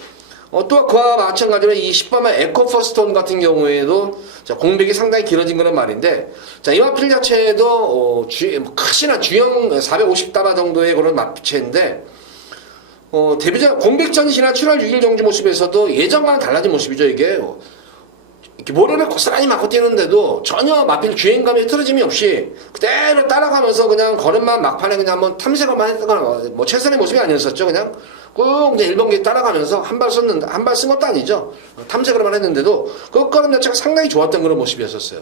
또 그와 마찬가지로 이 10번의 에코퍼스톤 같은 경우에도 공백이 상당히 길어진 그런 말인데, 자, 이 마필 자체도 크시나 주형 450다마 정도의 그런 마필체인데, 데뷔전 공백전 지난 7월 6일 경주 모습에서도 예전과는 달라진 모습이죠. 이게 이렇게 모래를 고스란히 맞고 뛰는데도 전혀 마필 주행감이 흐트러짐이 없이 그대로 따라가면서 그냥 걸음만 막판에 그냥 한번 탐색을만 했거나 뭐 최선의 모습이 아니었었죠. 그냥 꾹 이제 1번기 따라가면서 한 발 쓴 것도 아니죠. 탐색으로만 했는데도 그 걸음 자체가 상당히 좋았던 그런 모습이었었어요.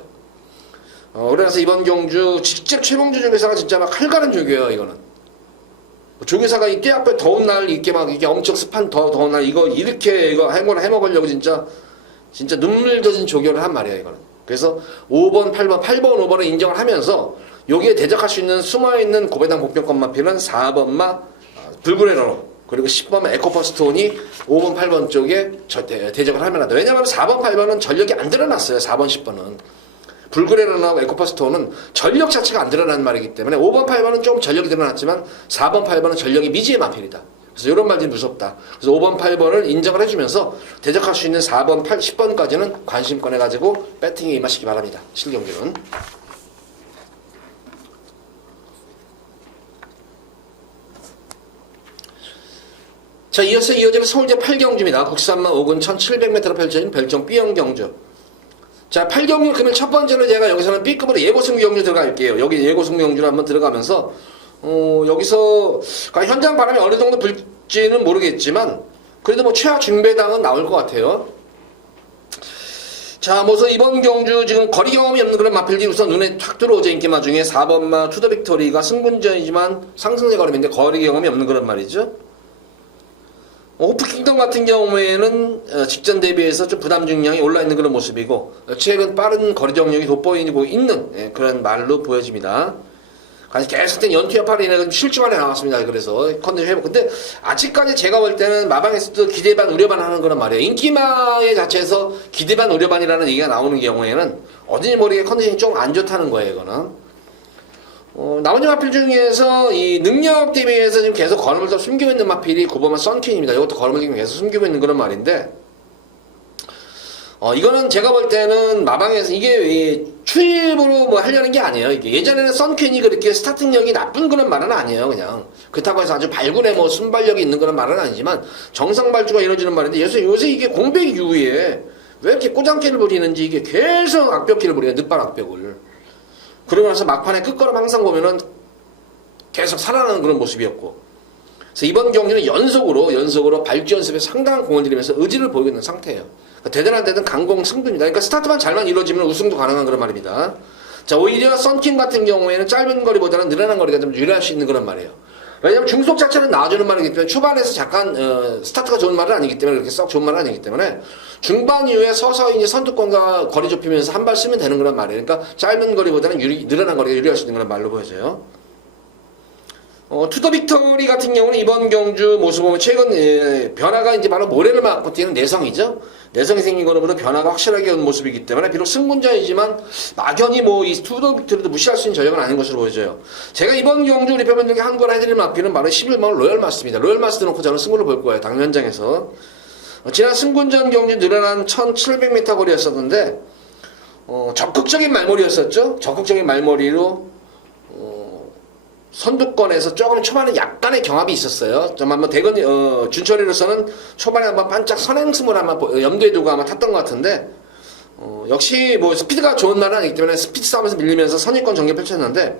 그래서 이번 경주 직접 최봉주 조교사가 진짜 막 칼가른 조교예요. 이거는 조교사가 이게 앞에 더운 날 이렇게 막 이게 엄청 습한 더운 날 이거 해먹으려고 진짜 눈물 젖은 조교를 한 말이에요, 이거는. 그래서 5번, 8번, 5번을 인정을 하면서 여기에 대적할 수 있는 숨어있는 고배당 복병권 마필은 4번마 붉은의 러너, 그리고 10번 에코퍼스톤이 5번, 8번 쪽에 대적을 하면 한다. 왜냐하면 4번, 8번은 전력이 안 드러났어요. 4번, 10번은. 불그레나하고 에코퍼스톤은 전력 자체가 안 드러나는 말이기 때문에 5번, 8번은 좀 전력이 드러났지만 4번, 8번은 전력이 미지의 마필이다. 그래서 이런 말들이 무섭다. 그래서 5번, 8번을 인정을 해주면서 대적할 수 있는 4번, 8, 10번까지는 관심권에 가지고 배팅에 임하시기 바랍니다. 실경기는. 자, 이어서 이어지는 서울제 8경주입니다. 국산만 5군 1700m로 펼쳐진 별정 B형 경주. 자, 8경주 그러면 첫 번째로 제가 여기서는 B급으로 예고승부 경주 들어갈게요. 여기 예고승부 경주로 한번 들어가면서 여기서 현장 바람이 어느 정도 불지는 모르겠지만 그래도 뭐 최하 중배당은 나올 것 같아요. 자, 뭐서 이번 경주 지금 거리 경험이 없는 그런 마필들이 우선 눈에 탁 들어오죠. 인기마 중에 4번마 투더 빅토리가 승분전이지만 상승세 걸음인데 거리 경험이 없는 그런 말이죠. 호프킹덤 같은 경우에는 직전 대비해서 좀 부담 중량이 올라있는 그런 모습이고 최근 빠른 거리 정력이 돋보이고 있는 그런 말로 보여집니다. 계속된 연투 여파로 인해서 실주만에 나왔습니다. 그래서 컨디션 회복. 근데 아직까지 제가 볼 때는 마방에서도 기대 반 우려 반 하는 거란 말이에요. 인기마의 자체에서 기대 반 우려 반이라는 얘기가 나오는 경우에는 어딘지 모르게 컨디션이 좀 안 좋다는 거예요. 이거는. 나머지 마필 중에서 이 능력 대비해서 지금 계속 걸음을 더 숨기고 있는 마필이 9번만 썬퀸입니다. 이것도 걸음을 지금 계속 숨기고 있는 그런 말인데, 이거는 제가 볼 때는 마방에서 이게 추입으로 뭐 하려는 게 아니에요. 이게 예전에는 썬퀸이 그렇게 스타팅력이 나쁜 그런 말은 아니에요. 그냥 그렇다고 해서 아주 발군에 뭐 순발력이 있는 그런 말은 아니지만 정상 발주가 이루어지는 말인데 요새 이게 공백 이후에 왜 이렇게 꼬장기를 부리는지 이게 계속 악벽기를 부려요. 늦발 악벽을. 그러고 나서 막판에 끝걸음 항상 보면은 계속 살아나는 그런 모습이었고. 그래서 이번 경기는 연속으로 발주 연습에 상당한 공을 들이면서 의지를 보이고 있는 상태예요. 그러니까 대단한 데는 강공 승부입니다. 그러니까 스타트만 잘만 이루어지면 우승도 가능한 그런 말입니다. 자, 오히려 썬킹 같은 경우에는 짧은 거리보다는 늘어난 거리가 좀 유리할 수 있는 그런 말이에요. 왜냐하면 중속 자체는 나와주는 말이기 때문에 초반에서 잠깐 스타트가 좋은 말은 아니기 때문에 그렇게 썩 좋은 말은 아니기 때문에 중반 이후에 서서히 이제 선두권과 거리 좁히면서 한 발 쓰면 되는 그런 말이에요. 그러니까 짧은 거리보다는 늘어난 거리가 유리할 수 있는 그런 말로 보여져요. 투더 빅토리 같은 경우는 이번 경주 모습 보면 최근 변화가 이제 바로 모래를 맞고 뛰는 내성이죠. 내성이 생긴 거로부터 변화가 확실하게 온 모습이기 때문에 비록 승군자이지만 막연히 뭐 이 투더 빅토리도 무시할 수 있는 전력은 아닌 것으로 보여져요. 제가 이번 경주 우리 팬분들께 한국을 해드릴 마필은 바로 11번 로열 마스입니다. 로열 마스 놓고 저는 승부를 볼 거예요. 당일 현장에서. 지난 승군전 경주 늘어난 1700m 거리였었는데 적극적인 말머리였었죠. 적극적인 말머리로 선두권에서 조금 초반에 약간의 경합이 있었어요. 좀 한번 대건 준철이로서는 초반에 한번 반짝 선행승을 한번 염두에 두고 아마 탔던 것 같은데 역시 뭐 스피드가 좋은 말은 아니기 때문에 스피드 싸움에서 밀리면서 선의권 전개 펼쳤는데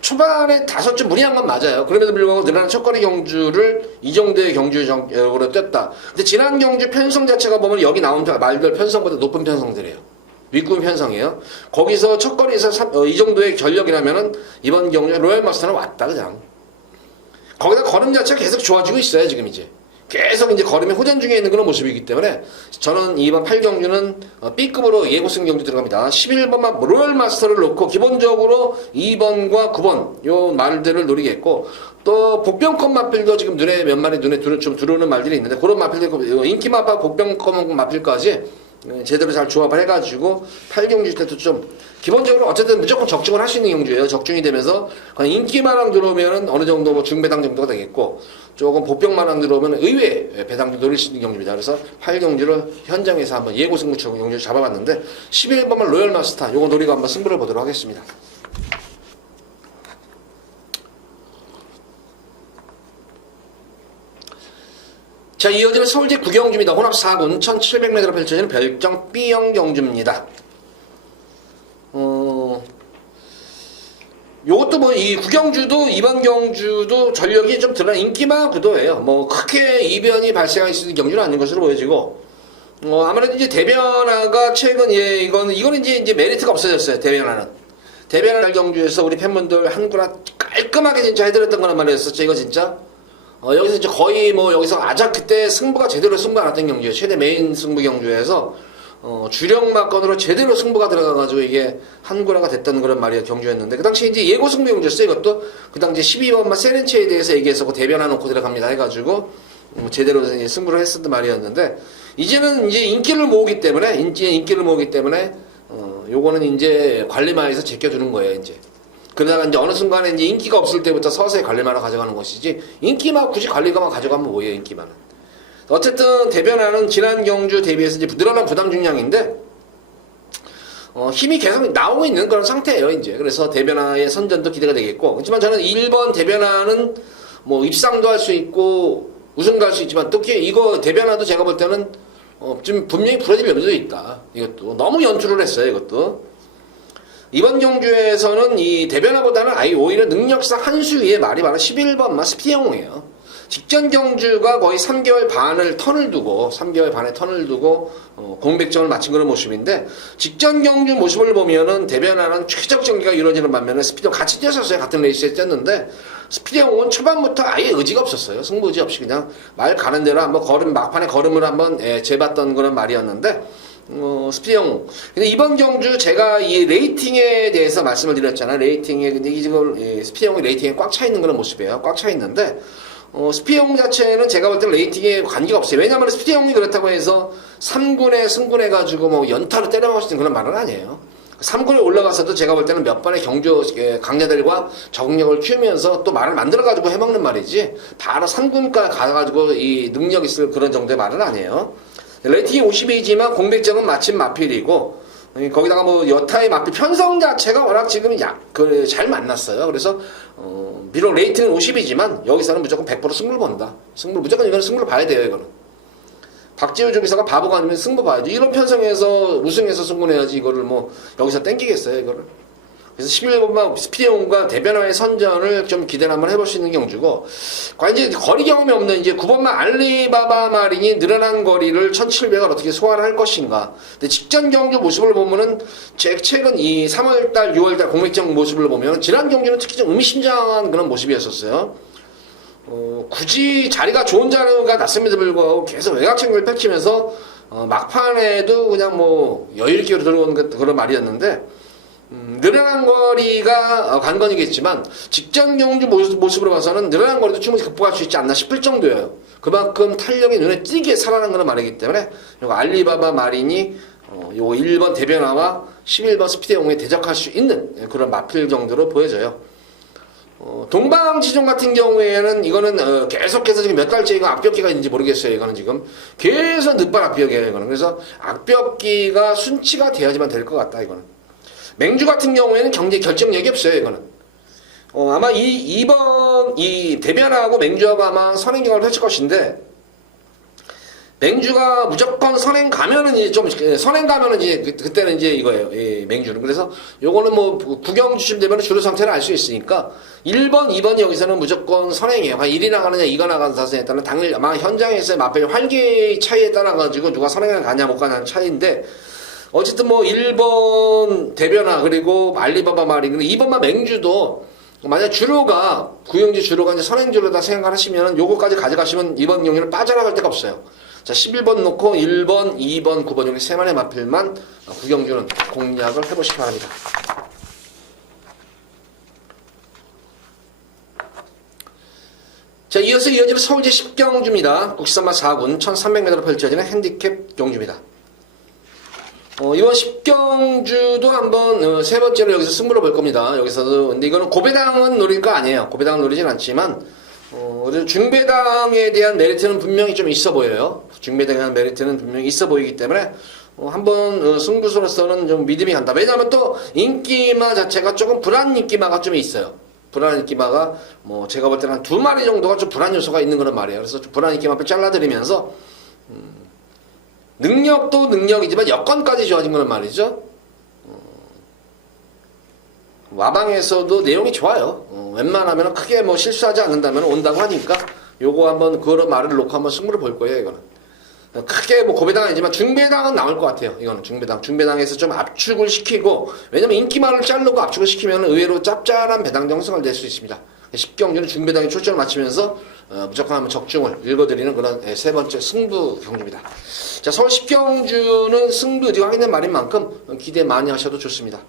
초반에 5점 무리한 건 맞아요. 그럼에도 불구하고 늘어난 첫거리 경주를 이 정도의 경주적으로 뗐다. 근데 지난 경주 편성 자체가 보면 여기 나온 말들 편성보다 높은 편성들이에요. 윗군 편성이에요. 거기서 첫거리에서 이 정도의 전력이라면은 이번 경주에 로얄 마스터는 왔다 그냥. 거기다 걸음 자체가 계속 좋아지고 있어요 지금 이제. 계속 이제 걸음이 호전 중에 있는 그런 모습이기 때문에 저는 이번 8경주는 B급으로 예고승 경주 들어갑니다. 11번만 로얄 마스터를 놓고 기본적으로 2번과 9번 요 말들을 노리겠고 또 복병권 마필도 지금 몇 마리 눈에 좀 들어오는 말들이 있는데 그런 마필도 인기 마파 복병권 마필까지 제대로 잘 조합을 해가지고 8경주 때도 좀 기본적으로 어쨌든 무조건 적중을 할 수 있는 경주예요. 적중이 되면서 인기마랑 들어오면은 어느 정도 뭐 중배당 정도가 되겠고 조금 복병마랑 들어오면 의외 배당도 노릴 수 있는 경주입니다. 그래서 8경주를 현장에서 한번 예고 승부처럼 경주를 잡아봤는데 11번만 로열 마스터 요거 노리고 한번 승부를 보도록 하겠습니다. 자, 이어지는 서울제 9경주입니다. 혼합 4군 1700m로 펼쳐지는 별정 B형 경주입니다. 요것도 뭐 이 9경주도 이번 경주도 전력이 좀 드러난 인기마 구도예요. 뭐 크게 이변이 발생할 수 있는 경주는 아닌 것으로 보여지고 아무래도 이제 대변화가 최근 이거는 이제 메리트가 없어졌어요. 대변화 경주에서 우리 팬분들 한구나 깔끔하게 진짜 해드렸던 거란 말이었었죠. 이거 진짜. 여기서 이제 거의 뭐 여기서 아작 그때 승부가 제대로 승부 안 났던 경주예요. 최대 메인 승부 경주에서 주력 막건으로 제대로 승부가 들어가가지고 이게 한구라가 됐던 그런 말이야 경주였는데 그 당시 이제 예고 승부 경주였어요. 이것도 그 당시 12번만 세렌체에 대해서 얘기해서 대변화 놓고 들어갑니다 해가지고 제대로 이제 승부를 했었던 말이었는데 이제는 이제 인기를 모으기 때문에 요거는 이제 관리마에서 제껴주는 거예요 이제. 그러다가 이제 어느 순간에 이제 인기가 없을 때부터 서서히 관리마로 가져가는 것이지 인기만 굳이 관리가만 가져가면 뭐예요 인기만은. 어쨌든 대변화는 지난 경주 대비해서 이제 늘어난 부담 중량인데 힘이 계속 나오고 있는 그런 상태예요 이제. 그래서 대변화의 선전도 기대가 되겠고 그렇지만 저는 1번 대변화는 뭐 입상도 할 수 있고 우승도 할 수 있지만 특히 이거 대변화도 제가 볼 때는 좀 분명히 부러질 염려도 있다. 이것도 너무 연출을 했어요 이것도. 이번 경주에서는 이 대변화보다는 아예 오히려 능력상 한 수 위에 말이 많은 11번만 스피드영웅이에요. 직전 경주가 거의 3개월 반의 턴을 두고 공백점을 마친 그런 모습인데 직전 경주 모습을 보면은 대변화는 최적 전개가 이루어지는 반면에 스피드 같이 뛰었었어요. 같은 레이스에 뛰었는데 스피드영웅은 초반부터 아예 의지가 없었어요. 승부 의지 없이 그냥 말 가는 대로 한번 막판에 걸음을 한번 재봤던 그런 말이었는데 스피드영웅. 근데 이번 경주 제가 이 레이팅에 대해서 말씀을 드렸잖아요. 레이팅에 근데 이걸 스피드영웅이 레이팅에 꽉 차 있는 그런 모습이에요. 꽉 차 있는데 스피드영웅 자체는 제가 볼 때는 레이팅에 관계가 없어요. 왜냐하면 스피드영웅이 그렇다고 해서 3군에 승군해가지고 뭐 연타로 때려먹을 수 있는 그런 말은 아니에요. 3군에 올라가서도 제가 볼 때는 몇 번의 경주 강자들과 적응력을 키우면서 또 말을 만들어가지고 해먹는 말이지 바로 3군까지 가가지고 이 능력 있을 그런 정도의 말은 아니에요. 레이팅이 50이지만 공백점은 마침 마필이고 거기다가 뭐 여타의 마필 편성 자체가 워낙 지금 잘 만났어요. 그래서 비록 레이팅은 50이지만 여기서는 무조건 100% 승부를 본다. 무조건 이거는 승부를 봐야 돼요. 이거는 박지우 조비서가 바보가 아니면 승부 봐야죠. 이런 편성에서 우승해서 승부해야지 이거를 뭐 여기서 땡기겠어요. 이거를. 그래서 11번만 스피드영웅과 대변화의 선전을 좀 기대를 한번 해볼 수 있는 경주고 과연 이제 거리 경험이 없는 이제 9번만 알리바바 마린이 늘어난 거리를 1700을 어떻게 소화를 할 것인가. 근데 직전 경주 모습을 보면은 최근 이 3월달 6월달 공백점 모습을 보면 지난 경주는 특히 좀 의미심장한 그런 모습이었었어요. 굳이 자리가 좋은 자리가 났음에도 불구하고 계속 외곽청을 펼치면서 막판에도 그냥 뭐 여유있게 들어오는 그런 말이었는데 늘어난 거리가 관건이겠지만 직전 경주 모습으로 봐서는 늘어난 거리도 충분히 극복할 수 있지 않나 싶을 정도예요. 그만큼 탄력이 눈에 띄게 살아난 그런 말이기 때문에 요거 알리바바 마린이 요거 1번 대변화와 11번 스피드영웅에 대적할 수 있는 그런 마필 정도로 보여져요. 동방지종 같은 경우에는 이거는 계속해서 지금 몇 달째 이거 악벽기가 있는지 모르겠어요. 이거는 지금 계속 늦발 악벽이에요. 이거는 그래서 악벽기가 순치가 돼야지만 될 것 같다. 이거는 맹주 같은 경우에는 경제 결정력이 없어요. 이거는 아마 이번 대변화하고 맹주하고 아마 선행경을 펼칠 것인데 맹주가 무조건 선행 가면은 이제 좀 선행 가면은 이제 그때는 이제 이거예요. 맹주는 그래서 요거는 뭐 구경주심 되면 주로 상태를 알 수 있으니까 1번, 2번 여기서는 무조건 선행이에요. 1이 나가느냐 2가 나가는 사선에 따라 당일 아마 현장에서의 마필 활기 차이에 따라 가지고 누가 선행을 가냐 못 가냐는 차이인데 어쨌든 뭐 1번 대변화 그리고 알리바바 마린 2번만 맹주도 만약 주로가 구용지 주로가 이제 선행주로다 생각을 하시면 요거까지 가져가시면 이번 경기는 빠져나갈 데가 없어요. 자 11번 놓고 1번, 2번, 9번 여기 세 마리 마필만 구경주는 공략을 해보시기 바랍니다. 자 이어서 이어지는 서울제 10경주입니다. 국시선마 4군 1300m로 펼쳐지는 핸디캡 경주입니다. 이번 10경주도 한번 세 번째로 여기서 승부를 볼 겁니다. 여기서도 근데 이거는 고배당은 노릴 거 아니에요. 고배당은 노리진 않지만 중배당에 대한 메리트는 분명히 좀 있어 보여요. 중배당에 대한 메리트는 분명히 있어 보이기 때문에 한번 승부수로서는 좀 믿음이 간다. 왜냐하면 또 인기마 자체가 조금 불안 인기마가 좀 있어요. 불안 인기마가 뭐 제가 볼 때는 한 2마리 정도가 좀 불안 요소가 있는 그런 말이에요. 그래서 좀 불안 인기마를 잘라드리면서 능력도 능력이지만 여건까지 좋아진 거는 말이죠. 와방에서도 내용이 좋아요. 웬만하면 크게 뭐 실수하지 않는다면 온다고 하니까 요거 한번 그런 말을 놓고 한번 승부를 볼 거예요. 이거는 크게 뭐 고배당 아니지만 중배당은 나올 것 같아요. 이거는 중배당에서 좀 압축을 시키고 왜냐면 인기만을 자르고 압축을 시키면 의외로 짭짤한 배당 정승을 낼 수 있습니다. 10경주는 중배당이 초점을 맞추면서 무조건 한번 적중을 읽어드리는 그런 세 번째 승부 경주입니다. 자, 서울 10경주는 승부 의지가 확인된 말인 만큼 기대 많이 하셔도 좋습니다.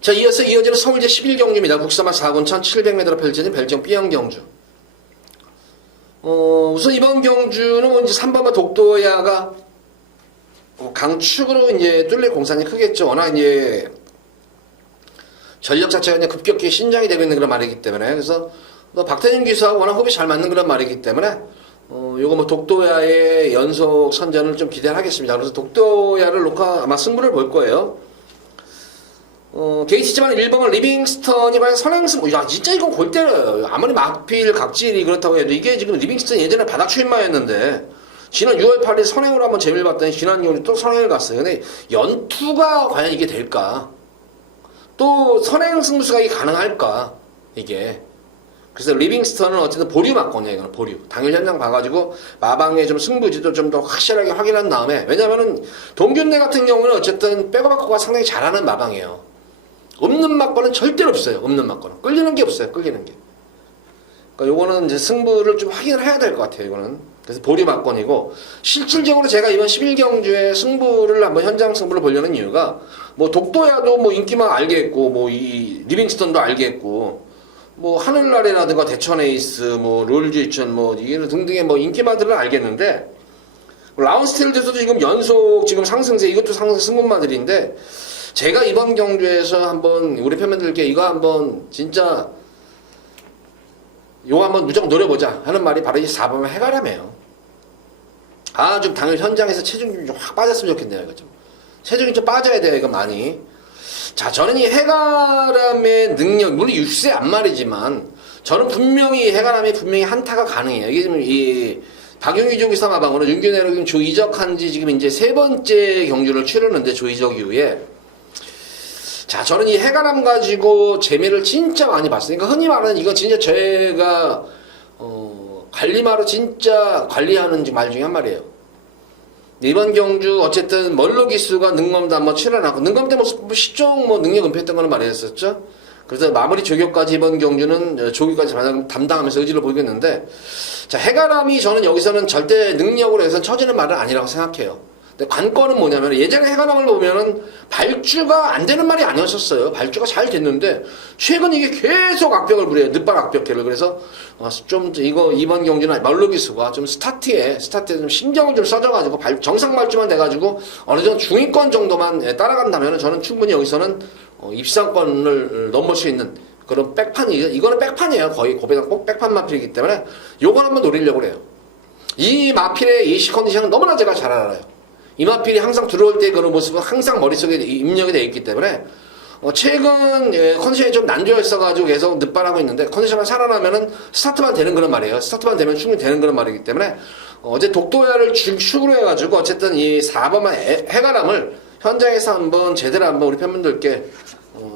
자, 이어서 이어지는 서울제 11경주입니다. 국사마 4군 1700m로 펼쳐진 별정 B형 경주. 우선 이번 경주는 이제 3번마 독도야가 강축으로 이제 뚫릴 공산이 크겠죠. 워낙 이제 전력 자체가 이제 급격히 신장이 되고 있는 그런 말이기 때문에. 그래서 박태준 기수하고 워낙 호흡이 잘 맞는 그런 말이기 때문에 요거 뭐 독도야의 연속 선전을 좀 기대를 하겠습니다. 그래서 독도야를 놓고 아마 승부를 볼 거예요. 게이트지만 1번은 리빙스턴이 과연 선행승, 야, 진짜 이건 골 때려요. 아무리 막필, 각질이 그렇다고 해도 이게 지금 리빙스턴 예전에 바닥 출마였는데, 지난 6월 8일 선행으로 한번 재미를 봤더니 지난 6월에 또 선행을 갔어요. 근데 연투가 과연 이게 될까? 또 선행 승부수가 이게 가능할까? 이게. 그래서 리빙스턴은 어쨌든 보류 맞거든요. 이거는 보류. 당일 현장 봐가지고 마방의 좀 승부지도 좀 더 확실하게 확인한 다음에, 왜냐면은 동균대 같은 경우는 어쨌든 백어바코가 상당히 잘하는 마방이에요. 없는 막거는 절대로 없어요. 없는 막거는. 끌리는 게 없어요. 끌리는 게. 그러니까 요거는 이제 승부를 좀 확인을 해야 될 것 같아요. 이거는. 그래서 보류 막건이고, 실질적으로 제가 이번 11경주의 승부를 한번 현장 승부를 보려는 이유가, 뭐 독도야도 뭐 인기만 알겠고, 뭐 이 리빙스턴도 알겠고, 뭐 하늘나래라든가 대천에이스, 뭐 롤즈이천, 뭐 이게 등등의 뭐 인기마들은 알겠는데, 라운스틸드도 지금 연속 지금 상승세, 이것도 상승 승분마들인데, 제가 이번 경주에서 한번 우리 팬분들께 이거 한번 진짜 요거 한번 무조건 노려보자 하는 말이 바로 이 4번의 해가람이에요. 아, 좀 당일 현장에서 체중이 좀 확 빠졌으면 좋겠네요. 이거 좀 체중이 좀 빠져야 돼요. 이거 많이. 자, 저는 이 해가람의 능력, 물론 6세 안말이지만 저는 분명히 해가람이 분명히 한타가 가능해요. 이게 지금 이 박용기 조기사 마방으로 윤규내로 조 이적한 지 지금 이제 세 번째 경주를 치르는데, 조 이적 이후에. 자, 저는 이 해가람 가지고 재미를 진짜 많이 봤어요. 그러니까 흔히 말하는 이거 진짜 제가 관리마로 진짜 관리하는 말 중에 한 말이에요. 이번 경주 어쨌든 멀로 기수가 능검도 한번 치러놨고, 능검 때 뭐 시종 뭐 능력 은폐했던 거는 말했었죠. 그래서 마무리 조교까지 이번 경주는 조교까지 담당하면서 의지를 보이겠는데, 자, 해가람이 저는 여기서는 절대 능력으로 해서 처지는 말은 아니라고 생각해요. 근데 관건은 뭐냐면, 예전에 해가람을 보면은 발주가 안 되는 말이 아니었었어요. 발주가 잘 됐는데 최근 이게 계속 악벽을 부려요. 늦발 악벽계를. 그래서 좀 이거 이번 경주는 멀로기수가 좀 스타트에 좀 신경을 좀 써줘가지고 정상 발주만 돼가지고 어느 정도 중위권 정도만 따라간다면 저는 충분히 여기서는 입상권을 넘을 수 있는 그런 백판이에요. 이거는 백판이에요. 거의 고배당 꼭 백판 마필이기 때문에 요걸 한번 노리려고 그래요. 이 마필의 이시 컨디션은 너무나 제가 잘 알아요. 이마필이 항상 들어올 때 그런 모습은 항상 머릿속에 입력이 되어 있기 때문에 최근 컨디션이 좀 난조했어가지고 계속 늦발하고 있는데, 컨디션만 살아나면은 스타트만 되는 그런 말이에요. 스타트만 되면 충분히 되는 그런 말이기 때문에 어제 독도야를 축으로 해가지고 어쨌든 이 4번만 해가람을 현장에서 한번 제대로 한번 우리 팬분들께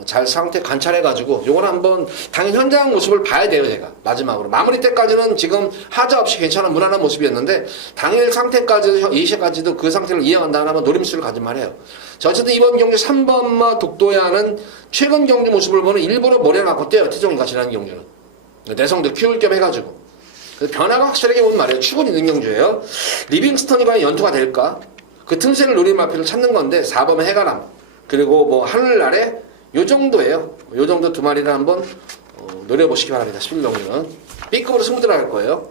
잘 상태 관찰해가지고 요건 한번 당연 현장 모습을 봐야 돼요. 제가 마지막으로 마무리 때까지는 지금 하자 없이 괜찮은 무난한 모습이었는데, 당일 상태까지도 2시까지도 그 상태를 이어간다는 한번 노림수를 가진 말이에요. 자, 어쨌든 이번 경주 3번마 독도야는 최근 경주 모습을 보는 일부러 머리를 뛰어요. 태종이가 지난 경주는 내성도 키울 겸 해가지고 변화가 확실하게 온 말이에요. 추분 있는 경주예요. 리빙스턴이 과연 연투가 될까? 그 틈새를 노리는 마필을 찾는 건데, 4번은 해가람, 그리고 뭐 하늘나래, 요 정도예요. 요 정도 두 마리를 한번 노려보시기 바랍니다. 11경주는 B급으로 승부 들어갈 거예요.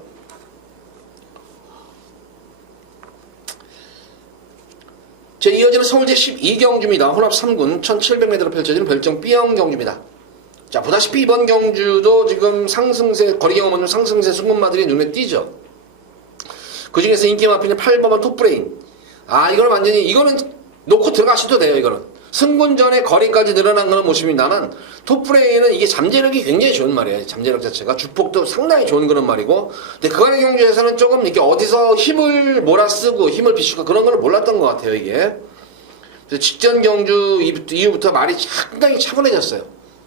제 이어지는 서울제 12경주입니다. 혼합 3군 1700m로 펼쳐지는 별정 B형 경주입니다. 자, 보다시피 이번 경주도 지금 상승세, 거리 경험 없는 상승세 승분마들이 눈에 띄죠. 그 중에서 인기 마필은 8번은 톱브레인. 아, 이거는 완전히, 이거는 놓고 들어가셔도 돼요. 이거는 승군전의 거리까지 늘어난 그런 모습입니다만, 톱브레인은 이게 잠재력이 굉장히 좋은 말이에요. 잠재력 자체가 주폭도 상당히 좋은 그런 말이고, 근데 그간의 경주에서는 조금 이렇게 어디서 힘을 몰아쓰고 힘을 비추고 그런 걸 몰랐던 것 같아요. 이게 그래서 직전 경주 이후부터 말이 상당히 차분해졌어요.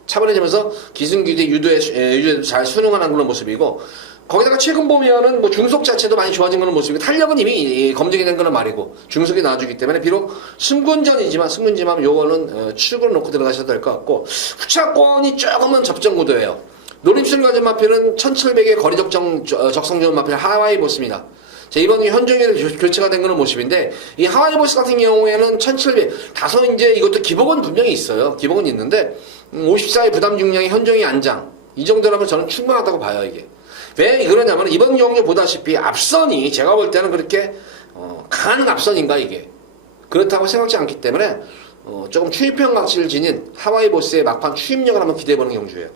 차분해지면서 기승기대 유도에도 잘 순응하는 그런 모습이고, 거기다가 최근 보면은 뭐 중속 자체도 많이 좋아진 그런 모습이고 탄력은 이미 검증이 된 거는 말이고 중속이 나와주기 때문에 비록 승군지만 요거는 추격을 놓고 들어가셔도 될 것 같고 후차권이 조금은 접전 구도예요. 노림수를 가진 마필은 1700의 거리 적성 좋은 마필 하와이 보스입니다. 자, 이번 현종일 교체가 된 그런 모습인데 이 하와이 보스 같은 경우에는 1700 다소 이제 이것도 기복은 분명히 있어요. 기복은 있는데 54의 부담 중량의 현종이 안장 이 정도라면 저는 충분하다고 봐요. 이게 왜 그러냐면 이번 경주 보다시피 앞선이 제가 볼 때는 그렇게 강한 앞선인가 이게 그렇다고 생각지 않기 때문에 조금 추입형 가치를 지닌 하와이 보스의 막판 추입력을 한번 기대해보는 경주예요.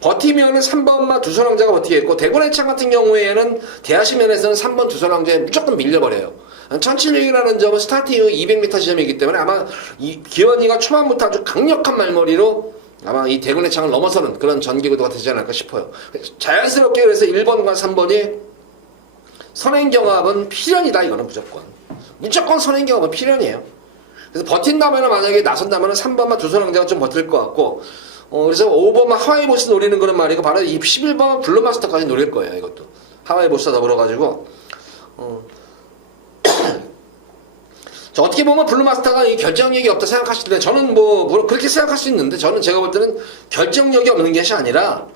버티면은 3번마 두선왕자가 버티겠고 대군의 창 같은 경우에는 대하시 면에서는 3번 두선왕자에 무조건 밀려버려요. 1700이라는 점은 스타트 이후 200m 지점이기 때문에 아마 이 기원이가 초반부터 아주 강력한 말머리로 아마 이 대군의 창을 넘어서는 그런 전기구도가 되지 않을까 싶어요. 자연스럽게 그래서 1번과 3번이 선행경합은 필연이다. 이거는 무조건 선행경합은 필연이에요. 그래서 버틴다면 만약에 나선다면 3번만 두선왕자가 좀 버틸 것 같고 그래서 5번만 하와이 보스 노리는 그런 말이고 바로 이 11번 블루마스터까지 노릴 거예요. 이것도 하와이 보스와 더불어가지고 자, 어떻게 보면 블루마스터가 이 결정력이 없다 생각하실 때 저는 뭐 그렇게 생각할 수 있는데 저는 제가 볼 때는 결정력이 없는 것이 아니라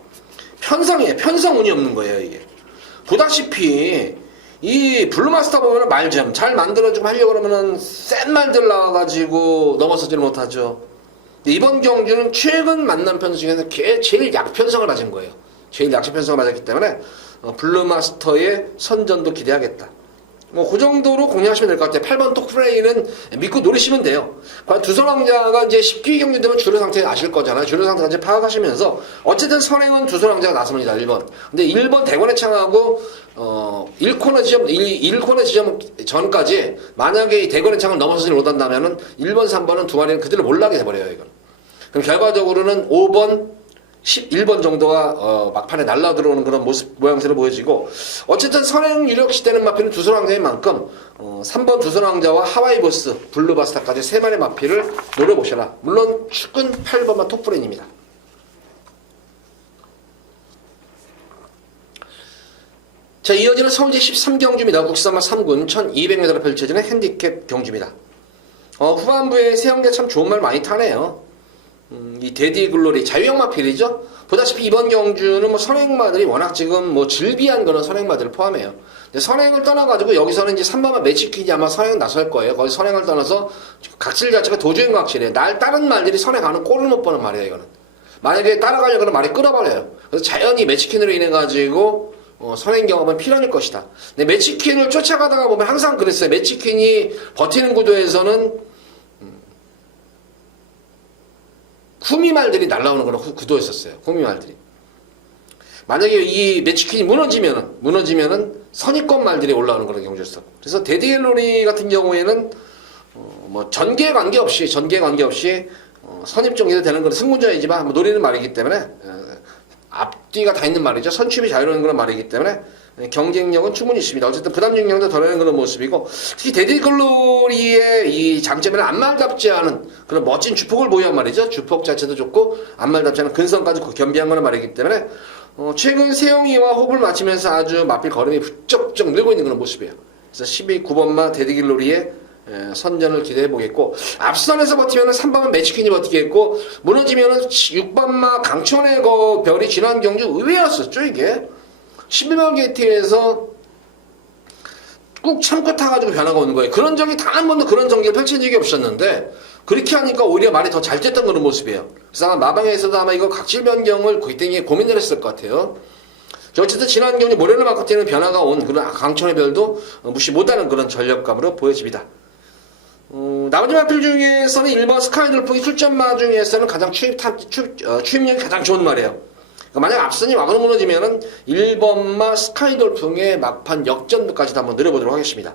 편성이에요. 편성운이 없는 거예요. 이게 보다시피 이 블루마스터 보면 말 좀 잘 만들어주고 하려고 그러면은 센 말들 나와가지고 넘어서지를 못하죠. 이번 경주는 최근 만난 편성 중에서 제일 약편성을 맞은 거예요. 제일 약시 편성을 맞았기 때문에 블루마스터의 선전도 기대하겠다. 뭐 그 정도로 공략하시면 될 것 같아요. 8번 톡프레이는 믿고 노리시면 돼요. 두선왕자가 이제 10기 경주 되면 주류 상태 아실 거잖아요. 주류 상태가 이제 파악하시면서 어쨌든 선행은 두선왕자가 나섭니다. 1번. 근데 1번 대권의 창하고 1코너 지점 전까지 만약에 이 대권의 창을 넘어서지 못한다면은 1번, 3번은 두 마리는 그대로 몰락이 돼버려요. 이건. 그럼 결과적으로는 5번, 11번 정도가 막판에 날라 들어오는 그런 모양새로 보여지고 어쨌든 선행 유력 시대는 마필은 두선왕자인 만큼 3번 두선왕자와 하와이 보스, 블루바스타까지 세 마리 마필을 노려보셔라. 물론 축은 8번만 톱브레인입니다. 자, 이어지는 서울제 13경주입니다. 국산마 3군 1200m로 펼쳐지는 핸디캡 경주입니다. 후반부에 세영대 참 좋은 말 많이 타네요. 이 데디 글로리 자유형 마필이죠. 보다시피 이번 경주는 뭐 선행마들이 워낙 지금 뭐 질비한 그런 선행마들을 포함해요. 선행을 떠나가지고 여기서는 이제 3번만 매치킨이 아마 선행 나설 거예요. 거기 선행을 떠나서 각질 자체가 도주행 각질이에요. 다른 말들이 선행하는 꼴을 못 보는 말이에요. 이거는 만약에 따라가려고 하면 말이 끌어버려요. 그래서 자연히 매치킨으로 인해 가지고 선행 경험은 필연일 것이다. 근데 매치킨을 쫓아가다가 보면 항상 그랬어요. 매치킨이 버티는 구도에서는 후미말들이 날라오는 그런 구도였었어요. 후미말들이. 만약에 이 매치킨이 무너지면은 선입권 말들이 올라오는 그런 경우였어. 그래서 데디엘로리 같은 경우에는 뭐 전개 관계없이 선입 정리도 되는 그런 승문자이지만 뭐 노리는 말이기 때문에 앞뒤가 다 있는 말이죠. 선취이 자유로운 그런 말이기 때문에 경쟁력은 충분히 있습니다. 어쨌든 부담 중량도 덜어내는 그런 모습이고 특히 데디글로리의 이 장점에는 앞말답지 않은 그런 멋진 주폭을 보유한 말이죠. 주폭 자체도 좋고 앞말답지 않은 근성까지 겸비한 그런 말이기 때문에 최근 세영이와 호흡을 맞추면서 아주 마필 걸음이 부쩍부쩍 늘고 있는 그런 모습이에요. 그래서 12,9번마 데디글로리의 선전을 기대해 보겠고 앞선에서 버티면 3번만 매치킨이 버티겠고 무너지면 6번마 강천의 별이 지난 경주 의외였었죠. 이게 11번 게이트에서 꾹 참고 타가지고 변화가 오는 거예요. 그런 적이 단 한 번도 그런 전개를 펼친 적이 없었는데 그렇게 하니까 오히려 말이 더 잘 됐던 그런 모습이에요. 그래서 아마 마방에서도 아마 이거 각질 변경을 그때 고민을 했을 것 같아요. 어쨌든 지난 경주 모래를 맞고 뛰는 변화가 온 그런 강천의 별도 무시 못하는 그런 전력감으로 보여집니다. 나머지 마필 중에서는 1번 스카이돌풍이 출전마 중에서는 가장 추입력이 가장 좋은 말이에요. 그러니까 만약 앞선이 와그로 무너지면은 1번마 스카이돌풍의 막판 역전까지도 한번 노려보도록 하겠습니다.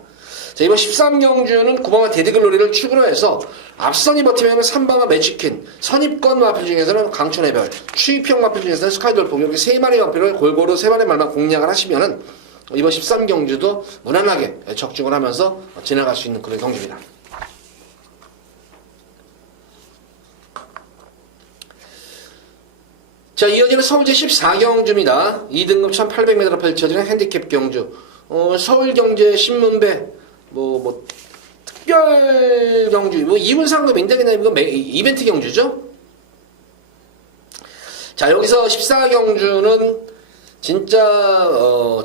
자, 이번 13경주는 9번마 데디글로리를 축으로 해서 앞선이 버티면 3번마 매치킨, 선입권 마필 중에서는 강천의 별, 추입형 마필 중에서는 스카이돌풍 이렇게 세 마리 마필을 골고루 세 마리 말만 공략을 하시면은 이번 13경주도 무난하게 적중을 하면서 지나갈 수 있는 그런 경주입니다. 자, 이어지는 서울제 14경주입니다. 2등급 1800m로 펼쳐지는 핸디캡 경주. 서울경제 신문배, 특별 경주, 2분 상금인데 그냥 이거 이벤트 경주죠? 자, 여기서 14경주는 진짜,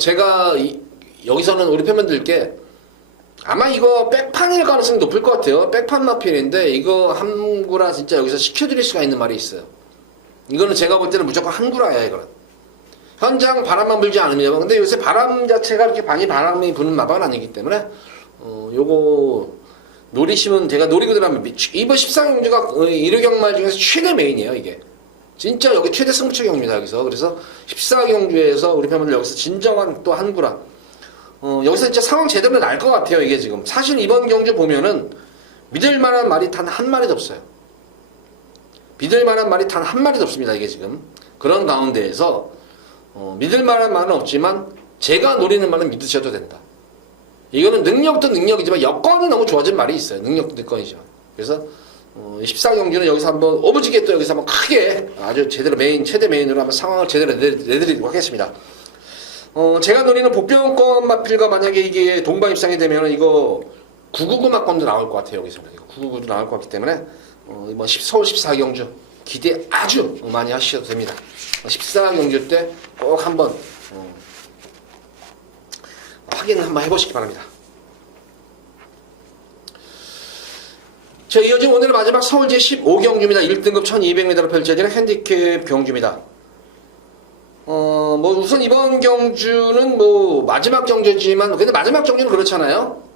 제가 여기서는 우리 팬분들께 아마 이거 백판일 가능성이 높을 것 같아요. 백판 마필인데 이거 한구라 진짜 여기서 시켜드릴 수가 있는 말이 있어요. 이거는 제가 볼 때는 무조건 한구라야, 이거는. 현장 바람만 불지 않으면. 근데 요새 바람 자체가 이렇게 바람이 부는 마방은 아니기 때문에, 요거, 노리시면 제가 노리고 들어가면, 이번 14경주가 일요경말 중에서 최대 메인이에요, 이게. 진짜 여기 최대 승부처 경주입니다, 여기서. 그래서 14경주에서 우리 팬분들 여기서 진정한 또 한구라. 여기서 진짜 상황 제대로 날 것 같아요, 이게 지금. 사실 이번 경주 보면은 믿을 만한 말이 단 한 마리도 없어요. 믿을 만한 말이 단 한 마리도 없습니다, 이게 지금. 그런 가운데에서, 믿을 만한 말은 없지만, 제가 노리는 말은 믿으셔도 된다. 이거는 능력도 능력이지만, 여건이 너무 좋아진 말이 있어요. 능력도 여건이지만. 그래서, 14경주는 여기서 한번, 오브지게 또 여기서 한번 크게, 아주 제대로 최대 메인으로 한번 상황을 제대로 내드리도록 하겠습니다. 제가 노리는 복병권 마필과 만약에 이게 동반 입상이 되면, 이거, 999 막건도 나올 것 같아요, 여기서. 999도 나올 것 같기 때문에, 이번 서울 14경주 기대 아주 많이 하셔도 됩니다. 14경주 때 꼭 한번 확인 한번 해보시기 바랍니다. 자, 이어진 오늘의 마지막 서울제 15경주입니다. 1등급 1200m로 펼쳐지는 핸디캡 경주입니다. 우선 이번 경주는 마지막 경주지만, 근데 마지막 경주는 그렇잖아요.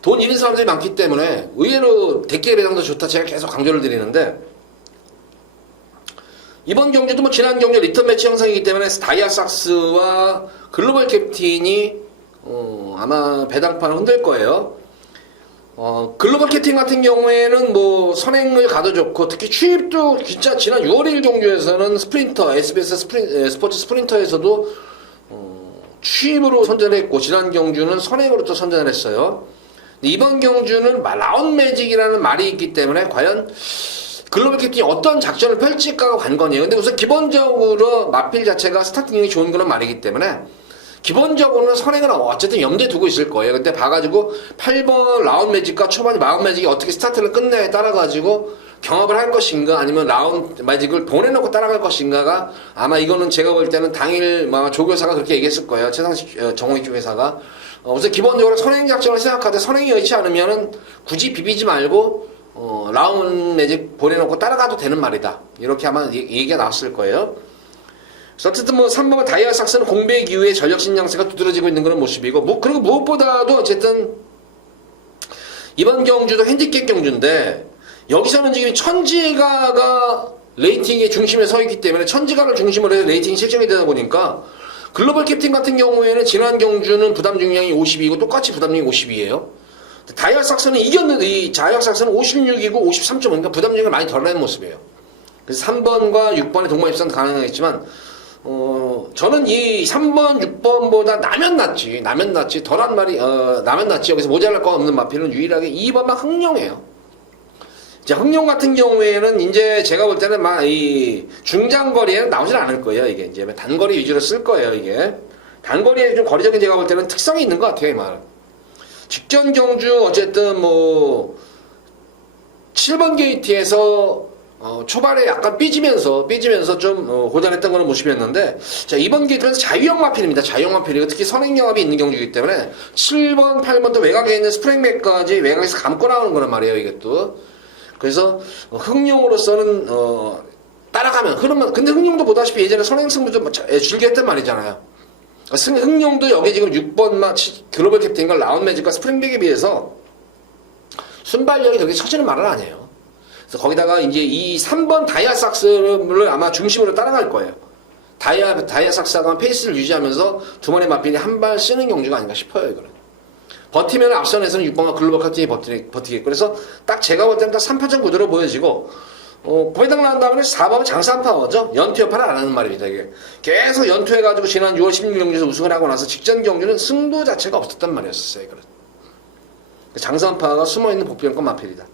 돈 잃은 사람들이 많기 때문에 의외로 대기 배당도 좋다 제가 계속 강조를 드리는데, 이번 경주도 지난 경주 리턴 매치 형성이기 때문에 다이아삭스와 글로벌 캡틴이 아마 배당판을 흔들 거예요. 글로벌 캡틴 같은 경우에는 선행을 가도 좋고, 특히 취입도 진짜 지난 6월 1일 경주에서는 스프린터, SBS 스포츠 스프린터에서도 취입으로 선전했고, 지난 경주는 선행으로 또 선전을 했어요. 이번 경주는 라운 매직이라는 말이 있기 때문에 과연 글로벌 캡틴이 어떤 작전을 펼칠까가 관건이에요. 근데 우선 기본적으로 마필 자체가 스타팅이 좋은 그런 말이기 때문에 기본적으로는 선행을 어쨌든 염두에 두고 있을 거예요. 근데 봐가지고 8번 라운 매직과 초반 라운 매직이 어떻게 스타트를 끝내에 따라가지고 경합을 할 것인가, 아니면 라운 매직을 보내놓고 따라갈 것인가가, 아마 이거는 제가 볼 때는 당일 조교사가 그렇게 얘기했을 거예요. 최상식 정호익 조교사가. 우선 기본적으로 선행 작전을 생각하되 선행이 여의치 않으면은 굳이 비비지 말고 라운 매직 보내놓고 따라가도 되는 말이다. 이렇게 아마 얘기가 나왔을 거예요. 그래서 어쨌든 3번 다이아삭스는 공백 이후에 전력 신장세가 두드러지고 있는 그런 모습이고, 그리고 무엇보다도 어쨌든 이번 경주도 핸디캡 경주인데, 여기서는 지금 천지가가 레이팅의 중심에 서 있기 때문에 천지가를 중심으로 해서 레이팅이 실정이 되다 보니까, 글로벌 캡틴 같은 경우에는 지난 경주는 부담 중량이 52이고 똑같이 부담 중량이 52예요. 다이아삭스는 이겼는데, 이 다이아삭스는 56이고 53점, 그러니까 부담 중량이 많이 덜어낸 모습이에요. 그래서 3번과 6번의 동반 입상도 가능하겠지만, 저는 이 3번, 6번보다 나면 낫지, 덜한 말이, 나면 낫지, 여기서 모자랄 거 없는 마필은 유일하게 2번만 흥룡이에요. 자, 흥룡 같은 경우에는 이제 제가 볼 때는 이 중장거리에는 나오질 않을 거예요, 이게. 이제 단거리 위주로 쓸 거예요, 이게. 단거리에 좀 거리적인 제가 볼 때는 특성이 있는 것 같아요, 이 말. 직전 경주, 어쨌든 7번 게이트에서 초반에 약간 삐지면서 좀 고전했던 그런 모습이었는데, 자, 이번 게이트는 자유형 마필입니다. 자유형 마필이고, 특히 선행경합이 있는 경주이기 때문에 7번, 8번 또 외곽에 있는 스프링백까지 외곽에서 감고 나오는 거란 말이에요, 이게 또. 그래서 흥룡으로서는 따라가면 그러면, 근데 흥룡도 보다시피 예전에 선행 승부 좀 즐겼단 말이잖아요. 흥룡도 여기 지금 6번 글로벌 캡틴과 라운 매직과 스프링백에 비해서 순발력이 되게 처지는 말은 아니에요. 그래서 거기다가 이제 이 3번 다이아삭스를 아마 중심으로 따라갈 거예요. 다이아삭스가 페이스를 유지하면서 두 번의 마필이 한 발 쓰는 경주가 아닌가 싶어요, 이거는. 버티면 앞선에서는 6번과 글로벌 캡틴이 버티겠고, 그래서 딱 제가 볼 때는 딱 3파전 구도로 보여지고, 고배당 나온 다음에 4번은 장산파워죠. 연투여파를 안 하는 말입니다, 이게. 계속 연투해가지고 지난 6월 16경기에서 우승을 하고 나서 직전 경주는 승부 자체가 없었단 말이었어요, 이거는. 장산파가 숨어있는 복병권 마필이다.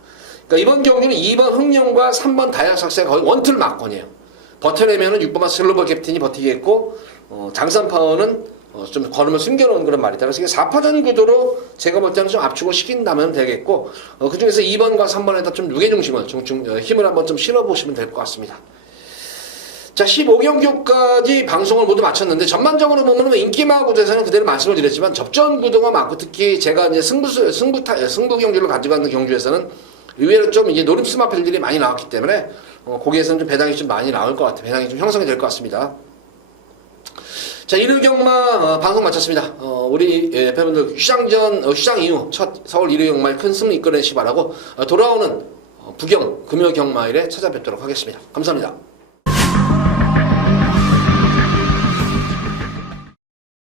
그러니까 이번 경기는 2번 흥령과 3번 다이아삭스가 거의 원툴 막건이에요. 버텨내면은 6번만 슬로버 캡틴이 버티겠고, 장산파워는 좀 걸음을 숨겨놓은 그런 말이다. 그래서 4파전 구도로 제가 볼 때는 좀 압축을 시킨다면 되겠고, 그 중에서 2번과 3번에다 좀 무게중심을, 힘을 한번 좀 실어보시면 될 것 같습니다. 자, 15경기까지 방송을 모두 마쳤는데, 전반적으로 보면 인기마 구도에서는 그대로 말씀을 드렸지만, 접전 구도가 많고, 특히 제가 이제 승부 경주를 가져가는 경주에서는 의외로 좀 이제 노림수마 필들이 많이 나왔기 때문에, 거기에서는 좀 배당이 좀 많이 나올 것 같아요. 배당이 좀 형성이 될 것 같습니다. 자, 일요경마 방송 마쳤습니다. 우리 팬분들 휴장 이후 첫 서울 일요경마의 큰 승리 이끌어내시기 바라고, 돌아오는 부경 금요경마일에 찾아뵙도록 하겠습니다. 감사합니다.